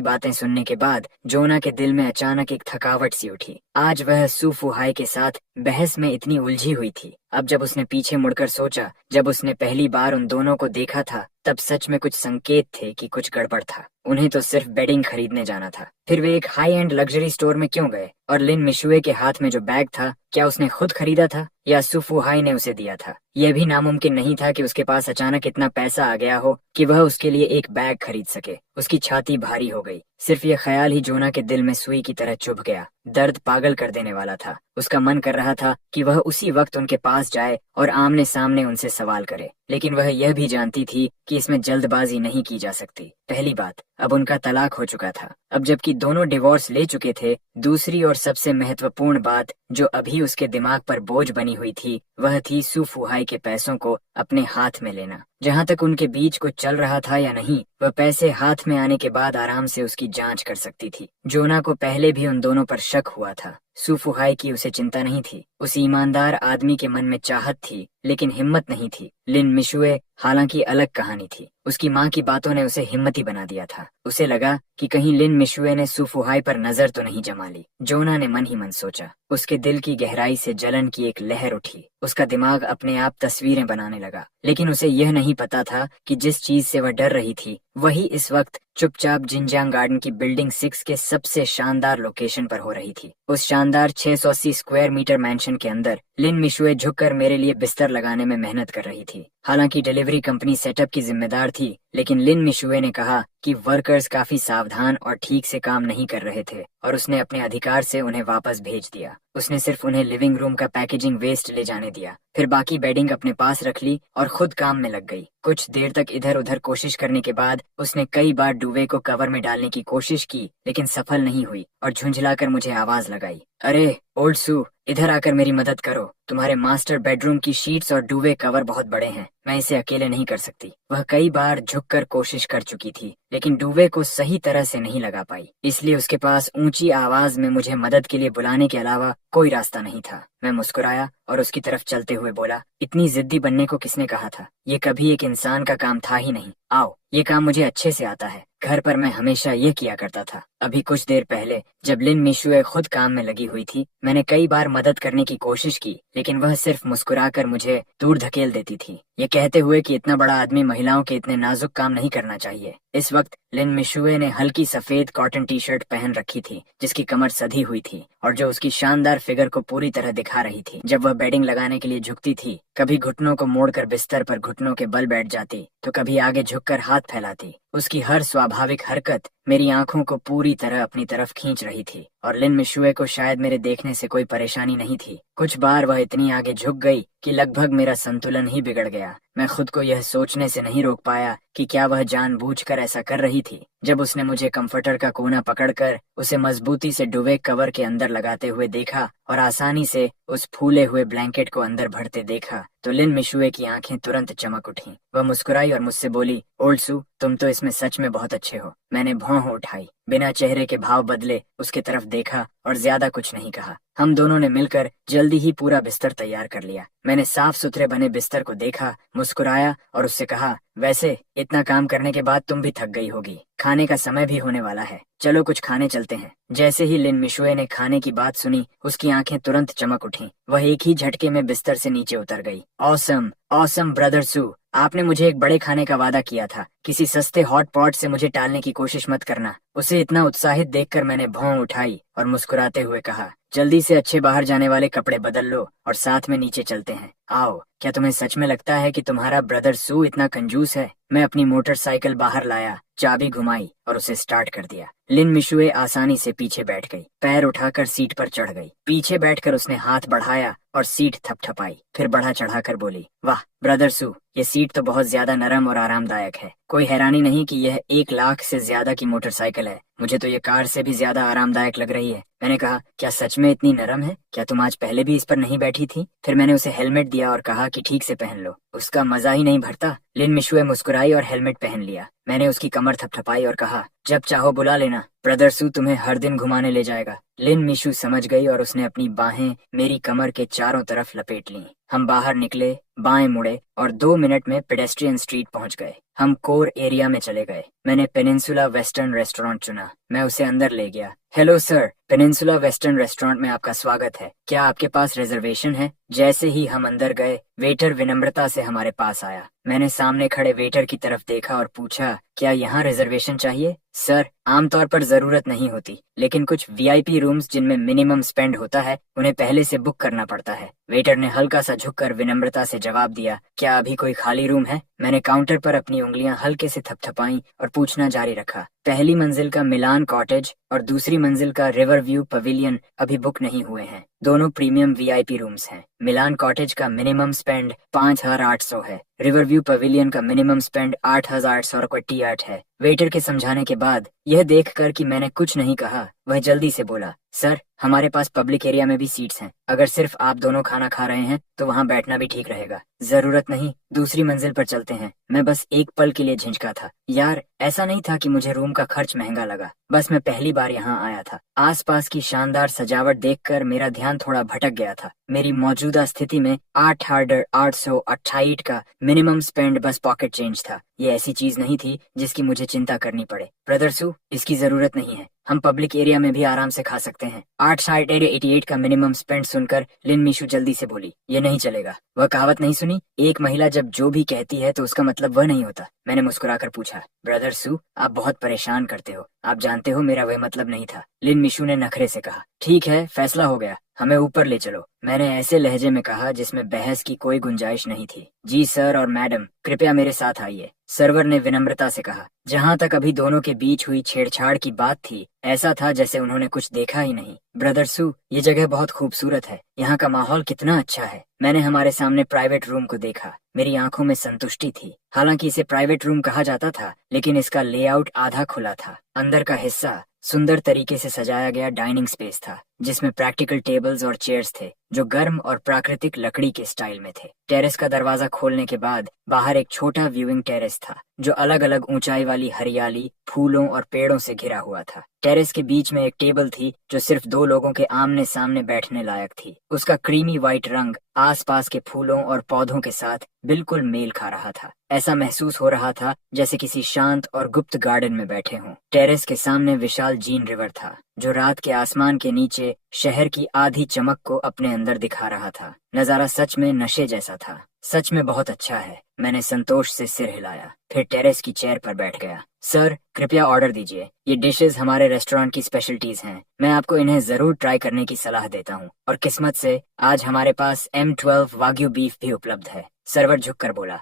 बातें सुनने के बाद जोना के दिल में अचानक एक थकावट सी उठी। आज वह सुफुहाई के साथ बहस में इतनी उलझी हुई थी। अब जब उसने पीछे मुड़कर सोचा, जब उसने पहली बार उन दोनों को देखा था, तब सच में कुछ संकेत थे कि कुछ गड़बड़ था। उन्हें तो सिर्फ बेडिंग खरीदने जाना था, फिर वे एक हाई एंड लग्जरी स्टोर में क्यों गए? और लिन मिशुए के हाथ में जो बैग था, क्या उसने खुद खरीदा था या सुफुहाई ने उसे दिया था? यह भी नामुमकिन नहीं था कि उसके पास अचानक इतना पैसा आ गया हो कि वह उसके लिए एक बैग खरीद सके। उसकी छाती भारी हो गई। सिर्फ यह ख्याल ही जोना के दिल में सुई की तरह चुभ गया। दर्द पागल कर देने वाला था। उसका मन कर रहा था कि वह उसी वक्त उनके पास जाए और आमने सामने उनसे सवाल करे, लेकिन वह यह भी जानती थी कि इसमें जल्दबाजी नहीं की जा सकती। पहली बात, अब उनका तलाक हो चुका था। अब जबकि दोनों डिवोर्स ले चुके थे, दूसरी और सबसे महत्वपूर्ण बात जो अभी उसके दिमाग पर बोझ बनी हुई थी, वह थी सुफुहाई के पैसों को अपने हाथ में लेना। जहाँ तक उनके बीच कुछ चल रहा था या नहीं, वह पैसे हाथ में आने के बाद आराम से उसकी जांच कर सकती थी। जोना को पहले भी उन दोनों पर शक हुआ था। सुफुहाई की उसे चिंता नहीं थी। उस ईमानदार आदमी के मन में चाहत थी, लेकिन हिम्मत नहीं थी। लिन मिशुए हालांकि अलग कहानी थी। उसकी माँ की बातों ने उसे हिम्मती बना दिया था। उसे लगा कि कहीं लिन मिशुए ने सुफुहाई पर नजर तो नहीं जमा ली। जोना ने मन ही मन सोचा। उसके दिल की गहराई से जलन की एक लहर उठी। उसका दिमाग अपने आप तस्वीरें बनाने लगा, लेकिन उसे यह नहीं पता था कि जिस चीज से वह डर रही थी, वही इस वक्त चुपचाप जिनजियांग गार्डन की बिल्डिंग 6 के सबसे शानदार लोकेशन पर हो रही थी। उस शानदार 680 स्क्वायर मीटर मैंशन के अंदर लिन मिशुए झुककर मेरे लिए बिस्तर लगाने में मेहनत कर रही थी। हालांकि डिलीवरी कंपनी सेटअप की जिम्मेदार थी, लेकिन लिन मिशुए ने कहा कि वर्कर्स काफी सावधान और ठीक से काम नहीं कर रहे थे और उसने अपने अधिकार से उन्हें वापस भेज दिया। उसने सिर्फ उन्हें लिविंग रूम का पैकेजिंग वेस्ट ले जाने दिया, फिर बाकी बेडिंग अपने पास रख ली और खुद काम में लग गई। कुछ देर तक इधर उधर कोशिश करने के बाद उसने कई बार डुवे को कवर में डालने की कोशिश की, लेकिन सफल नहीं हुई और झुंझलाकर मुझे आवाज लगाई, अरे ओल्ड सू, इधर आकर मेरी मदद करो। तुम्हारे मास्टर बेडरूम की शीट्स और डुवे कवर बहुत बड़े हैं, मैं इसे अकेले नहीं कर सकती। वह कई बार झुककर कोशिश कर चुकी थी, लेकिन डुवे को सही तरह से नहीं लगा पाई, इसलिए उसके पास ऊंची आवाज में मुझे मदद के लिए बुलाने के अलावा कोई रास्ता नहीं था। मैं मुस्कुराया और उसकी तरफ चलते हुए बोला, इतनी जिद्दी बनने को किसने कहा था? ये कभी एक इंसान का काम था ही नहीं। आओ, ये काम मुझे अच्छे से आता है। घर पर मैं हमेशा ये किया करता था। अभी कुछ देर पहले जब लिन मिशुए खुद काम में लगी हुई थी, मैंने कई बार मदद करने की कोशिश की, लेकिन वह सिर्फ मुस्कुराकर मुझे दूर धकेल देती थी, ये कहते हुए कि इतना बड़ा आदमी महिलाओं के इतने नाजुक काम नहीं करना चाहिए। इस वक्त लिन मिशुए ने हल्की सफेद कॉटन टी शर्ट पहन रखी थी, जिसकी कमर सधी हुई थी और जो उसकी शानदार फिगर को पूरी तरह दिखा रही थी। जब वह बेडिंग लगाने के लिए झुकती थी, कभी घुटनों को मोड़कर बिस्तर पर घुटनों के बल बैठ जाती, तो कभी आगे झुककर हाथ फैलाती। उसकी हर स्वाभाविक हरकत मेरी आंखों को पूरी तरह अपनी तरफ खींच रही थी और लिन मिशुए को शायद मेरे देखने से कोई परेशानी नहीं थी। कुछ बार वह इतनी आगे झुक गई कि लगभग मेरा संतुलन ही बिगड़ गया। मैं खुद को यह सोचने से नहीं रोक पाया कि क्या वह जानबूझकर ऐसा कर रही थी। जब उसने मुझे कंफर्टर का कोना पकड़कर उसे मजबूती से डुवे कवर के अंदर लगाते हुए देखा और आसानी से उस फूले हुए ब्लैंकेट को अंदर भरते देखा, तो लिन मिशुए की आंखें तुरंत चमक उठीं। वह मुस्कुराई और मुझसे बोली, ओल्ड सू, तुम तो इसमें सच में बहुत अच्छे हो। मैंने भौं उठाई। बिना चेहरे के भाव बदले उसके तरफ देखा और ज्यादा कुछ नहीं कहा। हम दोनों ने मिलकर जल्दी ही पूरा बिस्तर तैयार कर लिया। मैंने साफ सुथरे बने बिस्तर को देखा, मुस्कुराया और उससे कहा, वैसे इतना काम करने के बाद तुम भी थक गई होगी, खाने का समय भी होने वाला है, चलो कुछ खाने चलते हैं। जैसे ही लिन मिशुए ने खाने की बात सुनी, उसकी आंखें तुरंत चमक उठीं। वह एक ही झटके में बिस्तर से नीचे उतर गई। ऑसम, ऑसम ब्रदर सू, आपने मुझे एक बड़े खाने का वादा किया था, किसी सस्ते हॉट पॉट से मुझे टालने की कोशिश मत करना। उसे इतना उत्साहित देखकर मैंने भौं उठाई और मुस्कुराते हुए कहा, जल्दी से अच्छे बाहर जाने वाले कपड़े बदल लो और साथ में नीचे चलते हैं। आओ, क्या तुम्हें सच में लगता है कि तुम्हारा ब्रदर सू इतना कंजूस है? मैं अपनी मोटरसाइकिल बाहर लाया, चाबी घुमाई और उसे स्टार्ट कर दिया। लिन मिशुए आसानी से पीछे बैठ गई, पैर उठाकर सीट पर चढ़ गई। पीछे बैठकर उसने हाथ बढ़ाया और सीट थपथपाई, फिर बढ़ा चढ़ाकर बोली, वाह ब्रदर सू, ये सीट तो बहुत ज्यादा नरम और आरामदायक है। कोई हैरानी नहीं कि यह 1 लाख से ज्यादा की मोटरसाइकिल है। मुझे तो ये कार से भी ज्यादा आरामदायक लग रही है। मैंने कहा, क्या सच में इतनी नरम है? क्या तुम आज पहले भी इस पर नहीं बैठी थी? फिर मैंने उसे हेलमेट दिया और कहा कि ठीक से पहन लो, उसका मजा ही नहीं भरता। लिन मिशुए मुस्कुराई और हेलमेट पहन लिया। मैंने उसकी कमर थपथपाई और कहा, जब चाहो बुला लेना, ब्रदर सू तुम्हें हर दिन घुमाने ले जाएगा। लिन मिशु समझ गई और उसने अपनी बाहें मेरी कमर के चारों तरफ लपेट लीं। हम बाहर निकले, बाएं मुड़े और 2 मिनट में पेडेस्ट्रियन स्ट्रीट पहुंच गए। हम कोर एरिया में चले गए। मैंने पेनिनसुला वेस्टर्न रेस्टोरेंट चुना। मैं उसे अंदर ले गया। Hello sir, peninsula western restaurant में आपका स्वागत है। क्या आपके पास रिजर्वेशन है? जैसे ही हम अंदर गए, वेटर विनम्रता से हमारे पास आया। मैंने सामने खड़े वेटर की तरफ देखा और पूछा, क्या यहाँ रिजर्वेशन चाहिए? सर, आमतौर पर जरूरत नहीं होती, लेकिन कुछ वीआईपी रूम्स जिनमें मिनिमम स्पेंड होता है, उन्हें पहले से बुक करना पड़ता है। वेटर ने हल्का सा झुककर विनम्रता से जवाब दिया, क्या अभी कोई खाली रूम है? मैंने काउंटर पर अपनी उंगलियां हल्के से थपथपाई और पूछना जारी रखा, पहली मंजिल का मिलान कॉटेज और दूसरी मंजिल का रिवर व्यू पवेलियन अभी बुक नहीं हुए हैं। दोनों प्रीमियम वीआईपी रूम्स हैं। मिलान कॉटेज का मिनिमम स्पेंड 5800 है। रिवर व्यू पवेलियन का मिनिमम स्पेंड 8828 है। वेटर के समझाने के बाद यह देखकर कि मैंने कुछ नहीं कहा, वह जल्दी से बोला, सर, हमारे पास पब्लिक एरिया में भी सीट्स हैं। अगर सिर्फ आप दोनों खाना खा रहे हैं तो वहाँ बैठना भी ठीक रहेगा। जरूरत नहीं, दूसरी मंजिल पर चलते हैं। मैं बस एक पल के लिए झिझका था। यार, ऐसा नहीं था कि मुझे रूम का खर्च महंगा लगा, बस मैं पहली बार यहाँ आया था। आसपास की शानदार सजावट देखकर मेरा ध्यान थोड़ा भटक गया था। मेरी मौजूदा स्थिति में 8,828 का मिनिमम स्पेंड बस पॉकेट चेंज था। ये ऐसी चीज नहीं थी जिसकी मुझे चिंता करनी पड़े। ब्रदर सू, इसकी जरूरत नहीं है, हम पब्लिक एरिया में भी आराम से खा सकते हैं। 8,888 का मिनिमम स्पेंड सुनकर लिन मिशु जल्दी से बोली, ये नहीं चलेगा। वह कहावत नहीं सुनी, एक महिला जब जो भी कहती है तो उसका मतलब वह नहीं होता। मैंने मुस्कुराकर पूछा, ब्रदर सू, आप बहुत परेशान करते हो। आप जानते हो मेरा वह मतलब नहीं था। लिन मिशु ने नखरे से कहा, ठीक है, फैसला हो गया, हमें ऊपर ले चलो। मैंने ऐसे लहजे में कहा जिसमें बहस की कोई गुंजाइश नहीं थी। जी सर और मैडम, कृपया मेरे साथ आइए, सर्वर ने विनम्रता से कहा। जहाँ तक अभी दोनों के बीच हुई छेड़छाड़ की बात थी, ऐसा था जैसे उन्होंने कुछ देखा ही नहीं। ब्रदर सू, ये जगह बहुत खूबसूरत है, यहाँ का माहौल कितना अच्छा है। मैंने हमारे सामने प्राइवेट रूम को देखा। मेरी आंखों में संतुष्टि थी। हालांकि इसे प्राइवेट रूम कहा जाता था, लेकिन इसका लेआउट आधा खुला था। अंदर का हिस्सा सुंदर तरीके से सजाया गया डाइनिंग स्पेस था, जिसमें प्रैक्टिकल टेबल्स और चेयर्स थे जो गर्म और प्राकृतिक लकड़ी के स्टाइल में थे। टेरेस का दरवाजा खोलने के बाद बाहर एक छोटा व्यूइंग टेरेस था जो अलग अलग ऊंचाई वाली हरियाली, फूलों और पेड़ों से घिरा हुआ था। टेरेस के बीच में एक टेबल थी जो सिर्फ 2 लोगों के आमने सामने बैठने लायक थी। उसका क्रीमी व्हाइट रंग आसपास के फूलों और पौधों के साथ बिल्कुल मेल खा रहा था। ऐसा महसूस हो रहा था जैसे किसी शांत और गुप्त गार्डन में बैठे हों। टेरेस के सामने विशाल जीन रिवर था जो रात के आसमान के नीचे शहर की आधी चमक को अपने अंदर दिखा रहा था। नजारा सच में नशे जैसा था। सच में बहुत अच्छा है। मैंने संतोष से सिर हिलाया, फिर टेरेस की चेयर पर बैठ गया। सर, कृपया ऑर्डर दीजिए। ये डिशेस हमारे रेस्टोरेंट की स्पेशलिटीज हैं। मैं आपको इन्हें जरूर ट्राई करने की सलाह देता हूँ। और किस्मत से आज हमारे पास M12 वाग्यू बीफ भी उपलब्ध है। सर्वर झुककर बोला,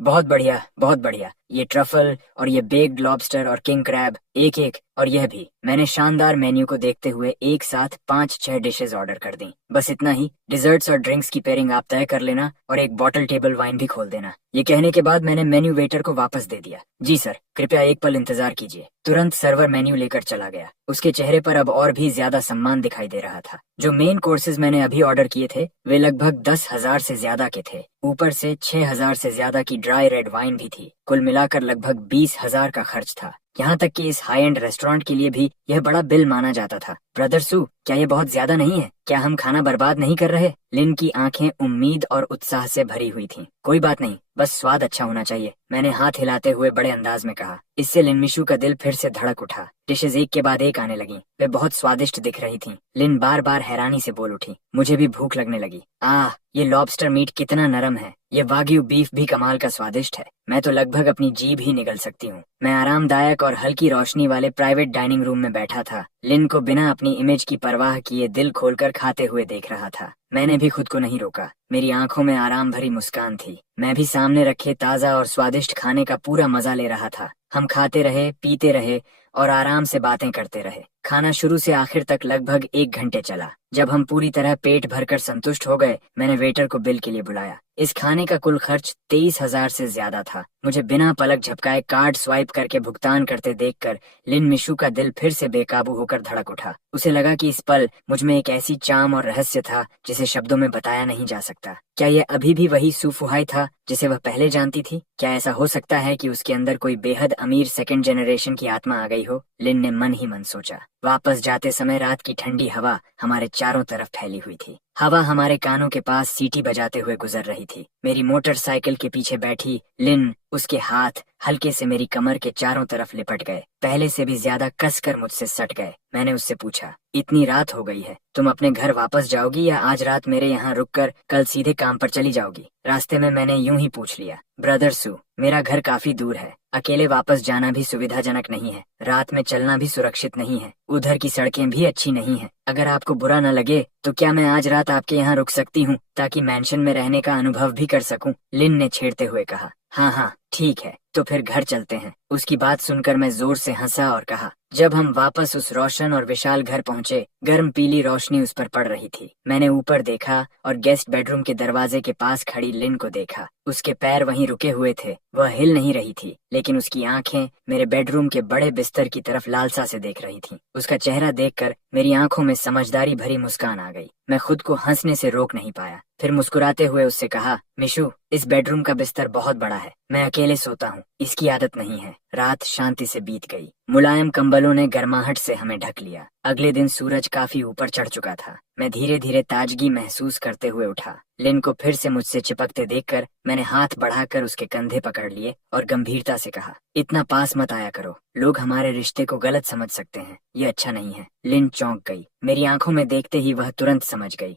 बहुत बढ़िया, बहुत बढ़िया। ये ट्रफल और ये बेक्ड लॉबस्टर और किंग क्रैब, एक एक, और यह भी। मैंने शानदार मेन्यू को देखते हुए एक साथ 5-6 डिशेस ऑर्डर कर दी। बस इतना ही। डिजर्ट्स और ड्रिंक्स की पेयरिंग आप तय कर लेना और एक बॉटल टेबल वाइन भी खोल देना। ये कहने के बाद मैंने मेन्यू वेटर को वापस दे दिया। जी सर, कृपया एक पल इंतजार कीजिए। तुरंत सर्वर मेन्यू लेकर चला गया। उसके चेहरे पर अब और भी ज्यादा सम्मान दिखाई दे रहा था। जो मेन कोर्सेज मैंने अभी ऑर्डर किए थे वे लगभग 10,000 से ज्यादा के थे। ऊपर से 6,000 से ज्यादा की ड्राई रेड वाइन भी थी। कुल मिलाकर लगभग 20,000 का खर्च था। यहाँ तक कि इस हाई एंड रेस्टोरेंट के लिए भी यह बड़ा बिल माना जाता था। ब्रदर सू, क्या ये बहुत ज्यादा नहीं है? क्या हम खाना बर्बाद नहीं कर रहे? लिन की आंखें उम्मीद और उत्साह से भरी हुई थीं। कोई बात नहीं, बस स्वाद अच्छा होना चाहिए, मैंने हाथ हिलाते हुए बड़े अंदाज में कहा। इससे लिन मिशु का दिल फिर से धड़क उठा। डिशेज एक के बाद एक आने लगी। वे बहुत स्वादिष्ट दिख रही थीं। लिन बार बार हैरानी से बोल उठी। मुझे भी भूख लगने लगी। आह, ये लॉबस्टर मीट कितना नरम है। ये वाग्यू बीफ भी कमाल का स्वादिष्ट है। मैं तो लगभग अपनी जीभ ही निगल सकती हूँ। मैं आरामदायक और हल्की रोशनी वाले प्राइवेट डाइनिंग रूम में बैठा था। लिन को बिना अपनी इमेज की परवाह किए दिल खोलकर खाते हुए देख रहा था। मैंने भी खुद को नहीं रोका। मेरी आंखों में आराम भरी मुस्कान थी। मैं भी सामने रखे ताज़ा और स्वादिष्ट खाने का पूरा मजा ले रहा था। हम खाते रहे, पीते रहे और आराम से बातें करते रहे। खाना शुरू से आखिर तक लगभग 1 घंटे चला। जब हम पूरी तरह पेट भरकर संतुष्ट हो गए, मैंने वेटर को बिल के लिए बुलाया। इस खाने का कुल खर्च 23,000 से ज्यादा था। मुझे बिना पलक झपकाए कार्ड स्वाइप करके भुगतान करते देखकर लिन मिशु का दिल फिर से बेकाबू होकर धड़क उठा। उसे लगा कि इस पल मुझ में एक ऐसी चाम और रहस्य था जिसे शब्दों में बताया नहीं जा सकता। क्या यह अभी भी वही सुफुहाई था जिसे वह पहले जानती थी? क्या ऐसा हो सकता है कि उसके अंदर कोई बेहद अमीर सेकंड जनरेशन की आत्मा आ गई हो? लिन ने मन ही मन सोचा। वापस जाते समय रात की ठंडी हवा हमारे चारों तरफ फैली हुई थी। हवा हमारे कानों के पास सीटी बजाते हुए गुजर रही थी। मेरी मोटरसाइकिल के पीछे बैठी लिन, उसके हाथ हल्के से मेरी कमर के चारों तरफ लिपट गए, पहले से भी ज्यादा कसकर मुझसे सट गए। मैंने उससे पूछा, इतनी रात हो गई है, तुम अपने घर वापस जाओगी या आज रात मेरे यहाँ रुककर कल सीधे काम पर चली जाओगी? रास्ते में मैंने यूं ही पूछ लिया। ब्रदर सू, मेरा घर काफी दूर है। अकेले वापस जाना भी सुविधाजनक नहीं है। रात में चलना भी सुरक्षित नहीं है। उधर की सड़कें भी अच्छी नहीं हैं। अगर आपको बुरा न लगे तो क्या मैं आज रात आपके यहाँ रुक सकती हूँ ताकि मैंशन में रहने का अनुभव भी कर सकूं? लिन ने छेड़ते हुए कहा। हाँ हाँ ठीक है, तो फिर घर चलते हैं। उसकी बात सुनकर मैं जोर से हंसा और कहा। जब हम वापस उस रोशन और विशाल घर पहुंचे, गर्म पीली रोशनी उस पर पड़ रही थी। मैंने ऊपर देखा और गेस्ट बेडरूम के दरवाजे के पास खड़ी लिन को देखा। उसके पैर वहीं रुके हुए थे। वह हिल नहीं रही थी, लेकिन उसकी आंखें मेरे बेडरूम के बड़े बिस्तर की तरफ लालसा से देख रही थीं। उसका चेहरा देखकर मेरी आंखों में समझदारी भरी मुस्कान आ गई। मैं खुद को हंसने से रोक नहीं पाया। फिर मुस्कुराते हुए उससे कहा, मिशु, इस बेडरूम का बिस्तर बहुत बड़ा है। मैं अकेले सोता हूँ, इसकी आदत नहीं है। रात शांति से बीत गई। मुलायम कंबलों ने गर्माहट से हमें ढक लिया। अगले दिन सूरज काफी ऊपर चढ़ चुका था। मैं धीरे धीरे ताजगी महसूस करते हुए उठा। लिन को फिर से मुझसे चिपकते देखकर मैंने हाथ बढ़ाकर उसके कंधे पकड़ लिए और गंभीरता से कहा, इतना पास मत आया करो, लोग हमारे रिश्ते को गलत समझ सकते हैं। ये अच्छा नहीं है। लिन चौंक गई। मेरी आंखों में देखते ही वह तुरंत समझ गई।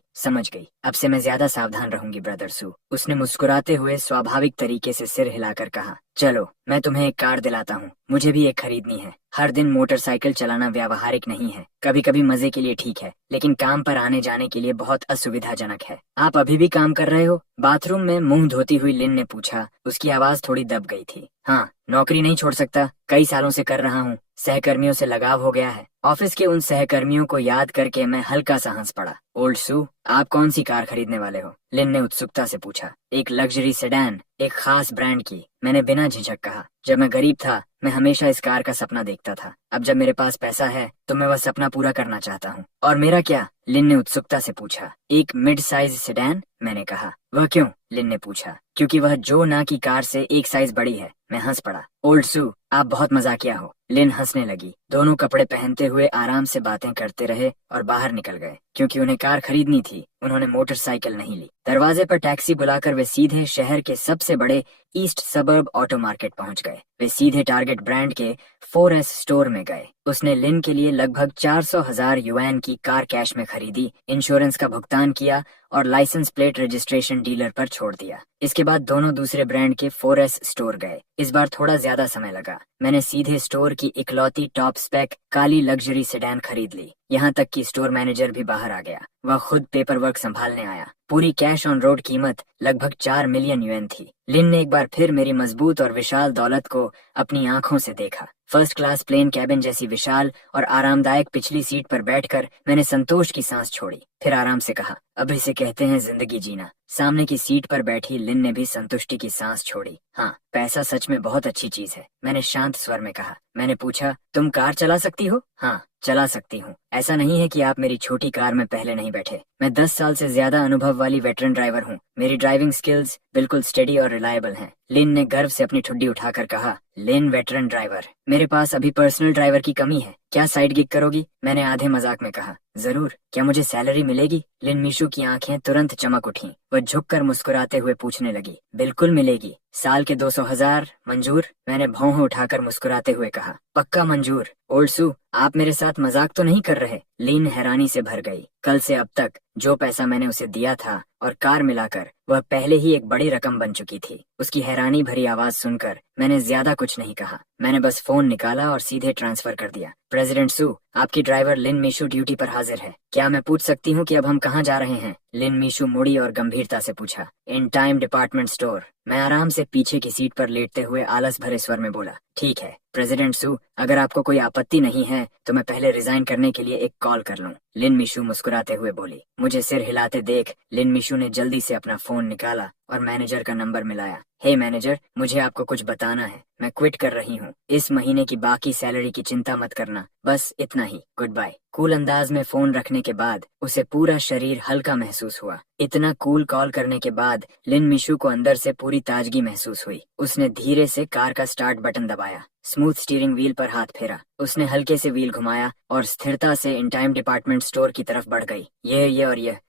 अब से मैं ज्यादा सावधान रहूंगी ब्रदर सू। उसने मुस्कुराते हुए स्वाभाविक तरीके से सिर हिलाकर कहा, चलो मैं तुम्हें एक कार दिलाता हूँ। मुझे भी एक खरीदनी है। हर दिन मोटरसाइकिल चलाना व्यावहारिक नहीं है। कभी कभी मजे के लिए ठीक है, लेकिन काम पर आने जाने के लिए बहुत असुविधाजनक है। आप अभी भी काम कर रहे हो? बाथरूम में मुंह धोती हुई लिन ने पूछा। उसकी आवाज थोड़ी दब गई थी। हाँ, नौकरी नहीं छोड़ सकता। कई सालों से कर रहा हूँ। सहकर्मियों से लगाव हो गया है। ऑफिस के उन सहकर्मियों को याद करके मैं हल्का सा हंस पड़ा। ओल्ड सू, आप कौन सी कार खरीदने वाले हो? लिन ने उत्सुकता से पूछा। एक लग्जरी सेडान, एक खास ब्रांड की। मैंने बिना झिझक कहा। जब मैं गरीब था, मैं हमेशा इस कार का सपना देखता था। अब जब मेरे पास पैसा है तो मैं वह सपना पूरा करना चाहता हूँ। और मेरा क्या? लिन ने उत्सुकता से पूछा। एक मिड साइज सेडान, मैंने कहा। वह क्यों? लिन ने पूछा। क्योंकि वह जो ना की कार से एक साइज बड़ी है। मैं हंस पड़ा। ओल्ड सू, आप बहुत मजाकिया हो। लिन हंसने लगी। दोनों कपड़े पहनते हुए आराम से बातें करते रहे और बाहर निकल गए। क्योंकि उन्हें कार खरीदनी थी, उन्होंने मोटरसाइकिल नहीं ली। दरवाजे पर टैक्सी बुलाकर वे सीधे शहर के सबसे बड़े ईस्ट सबर्ब ऑटो मार्केट पहुंच गए। वे सीधे टारगेट ब्रांड के 4S स्टोर में गए। उसने लिन के लिए लगभग 400,000 युआन की कार कैश में खरीदी, इंश्योरेंस का भुगतान किया और लाइसेंस प्लेट रजिस्ट्रेशन डीलर पर छोड़ दिया। इसके बाद दोनों दूसरे ब्रांड के 4S स्टोर गए। इस बार थोड़ा ज्यादा समय लगा। मैंने सीधे स्टोर की इकलौती टॉप स्पेक काली लग्जरी सेडान खरीद ली। यहाँ तक कि स्टोर मैनेजर भी बाहर आ गया। वह खुद पेपर वर्क संभालने आया। पूरी कैश ऑन रोड कीमत लगभग 4 मिलियन युएन थी। लिन ने एक बार फिर मेरी मजबूत और विशाल दौलत को अपनी आंखों से देखा। फर्स्ट क्लास प्लेन कैबिन जैसी विशाल और आरामदायक पिछली सीट पर बैठकर मैंने संतोष की सांस छोड़ी। फिर आराम से कहा, अब इसे कहते हैं जिंदगी जीना। सामने की सीट पर बैठी लिन ने भी संतुष्टि की सांस छोड़ी। हाँ, पैसा सच में बहुत अच्छी चीज है, मैंने शांत स्वर में कहा। मैंने पूछा, तुम कार चला सकती हो? हाँ, चला सकती हूँ। ऐसा नहीं है कि आप मेरी छोटी कार में पहले नहीं बैठे। मैं 10 साल से ज्यादा अनुभव वाली वेटरन ड्राइवर हूँ। मेरी ड्राइविंग स्किल्स बिल्कुल स्टेडी और रिलायबल हैं। लिन ने गर्व से अपनी ठुड्डी उठाकर कहा। लिन वेटरन ड्राइवर? मेरे पास अभी पर्सनल ड्राइवर की कमी है। क्या साइड गिग करोगी? मैंने आधे मजाक में कहा। जरूर। क्या मुझे सैलरी मिलेगी? लिन मिशू की आंखें तुरंत चमक उठीं। वह झुककर मुस्कुराते हुए पूछने लगी। बिल्कुल मिलेगी। साल के 200,000 मंजूर? मैंने भौं उठाकर मुस्कुराते हुए कहा। पक्का मंजूर। ओल्ड सू, आप मेरे साथ मजाक तो नहीं कर रहे? लिन हैरानी से भर गई। कल से अब तक जो पैसा मैंने उसे दिया था और कार मिलाकर वह पहले ही एक बड़ी रकम बन चुकी थी। उसकी हैरानी भरी आवाज सुनकर मैंने ज्यादा कुछ नहीं कहा। मैंने बस फोन निकाला और सीधे ट्रांसफर कर दिया। प्रेसिडेंट सू, आपकी ड्राइवर लिन मिशू ड्यूटी पर हाजिर है। क्या मैं पूछ सकती हूँ कि अब हम कहाँ जा रहे हैं? लिन मिशू मुड़ी और गंभीरता से पूछा। In time department store. मैं आराम से पीछे की सीट पर लेटते हुए आलस भरे स्वर में बोला। ठीक है प्रेसिडेंट सू, अगर आपको कोई आपत्ति नहीं है तो मैं पहले रिजाइन करने के लिए एक कॉल कर लूं। लिन मिशू मुस्कुराते हुए बोली। मुझे सिर हिलाते देख लिन मिशू ने जल्दी से अपना फोन निकाला और मैनेजर का नंबर मिलाया। हे मैनेजर, मुझे आपको कुछ बताना है। मैं क्विट कर रही हूँ। इस महीने की बाकी सैलरी की चिंता मत करना। बस इतना ही। Good bye. कूल अंदाज में फोन रखने के बाद उसे पूरा शरीर हल्का महसूस हुआ। इतना कूल कॉल करने के बाद लिन मिशू को अंदर से पूरी ताजगी महसूस हुई। उसने धीरे से कार का स्टार्ट बटन दबाया, स्मूथ स्टीयरिंग व्हील पर हाथ फेरा। उसने हल्के से व्हील घुमाया और स्थिरता से इन टाइम डिपार्टमेंट स्टोर की तरफ बढ़ गई।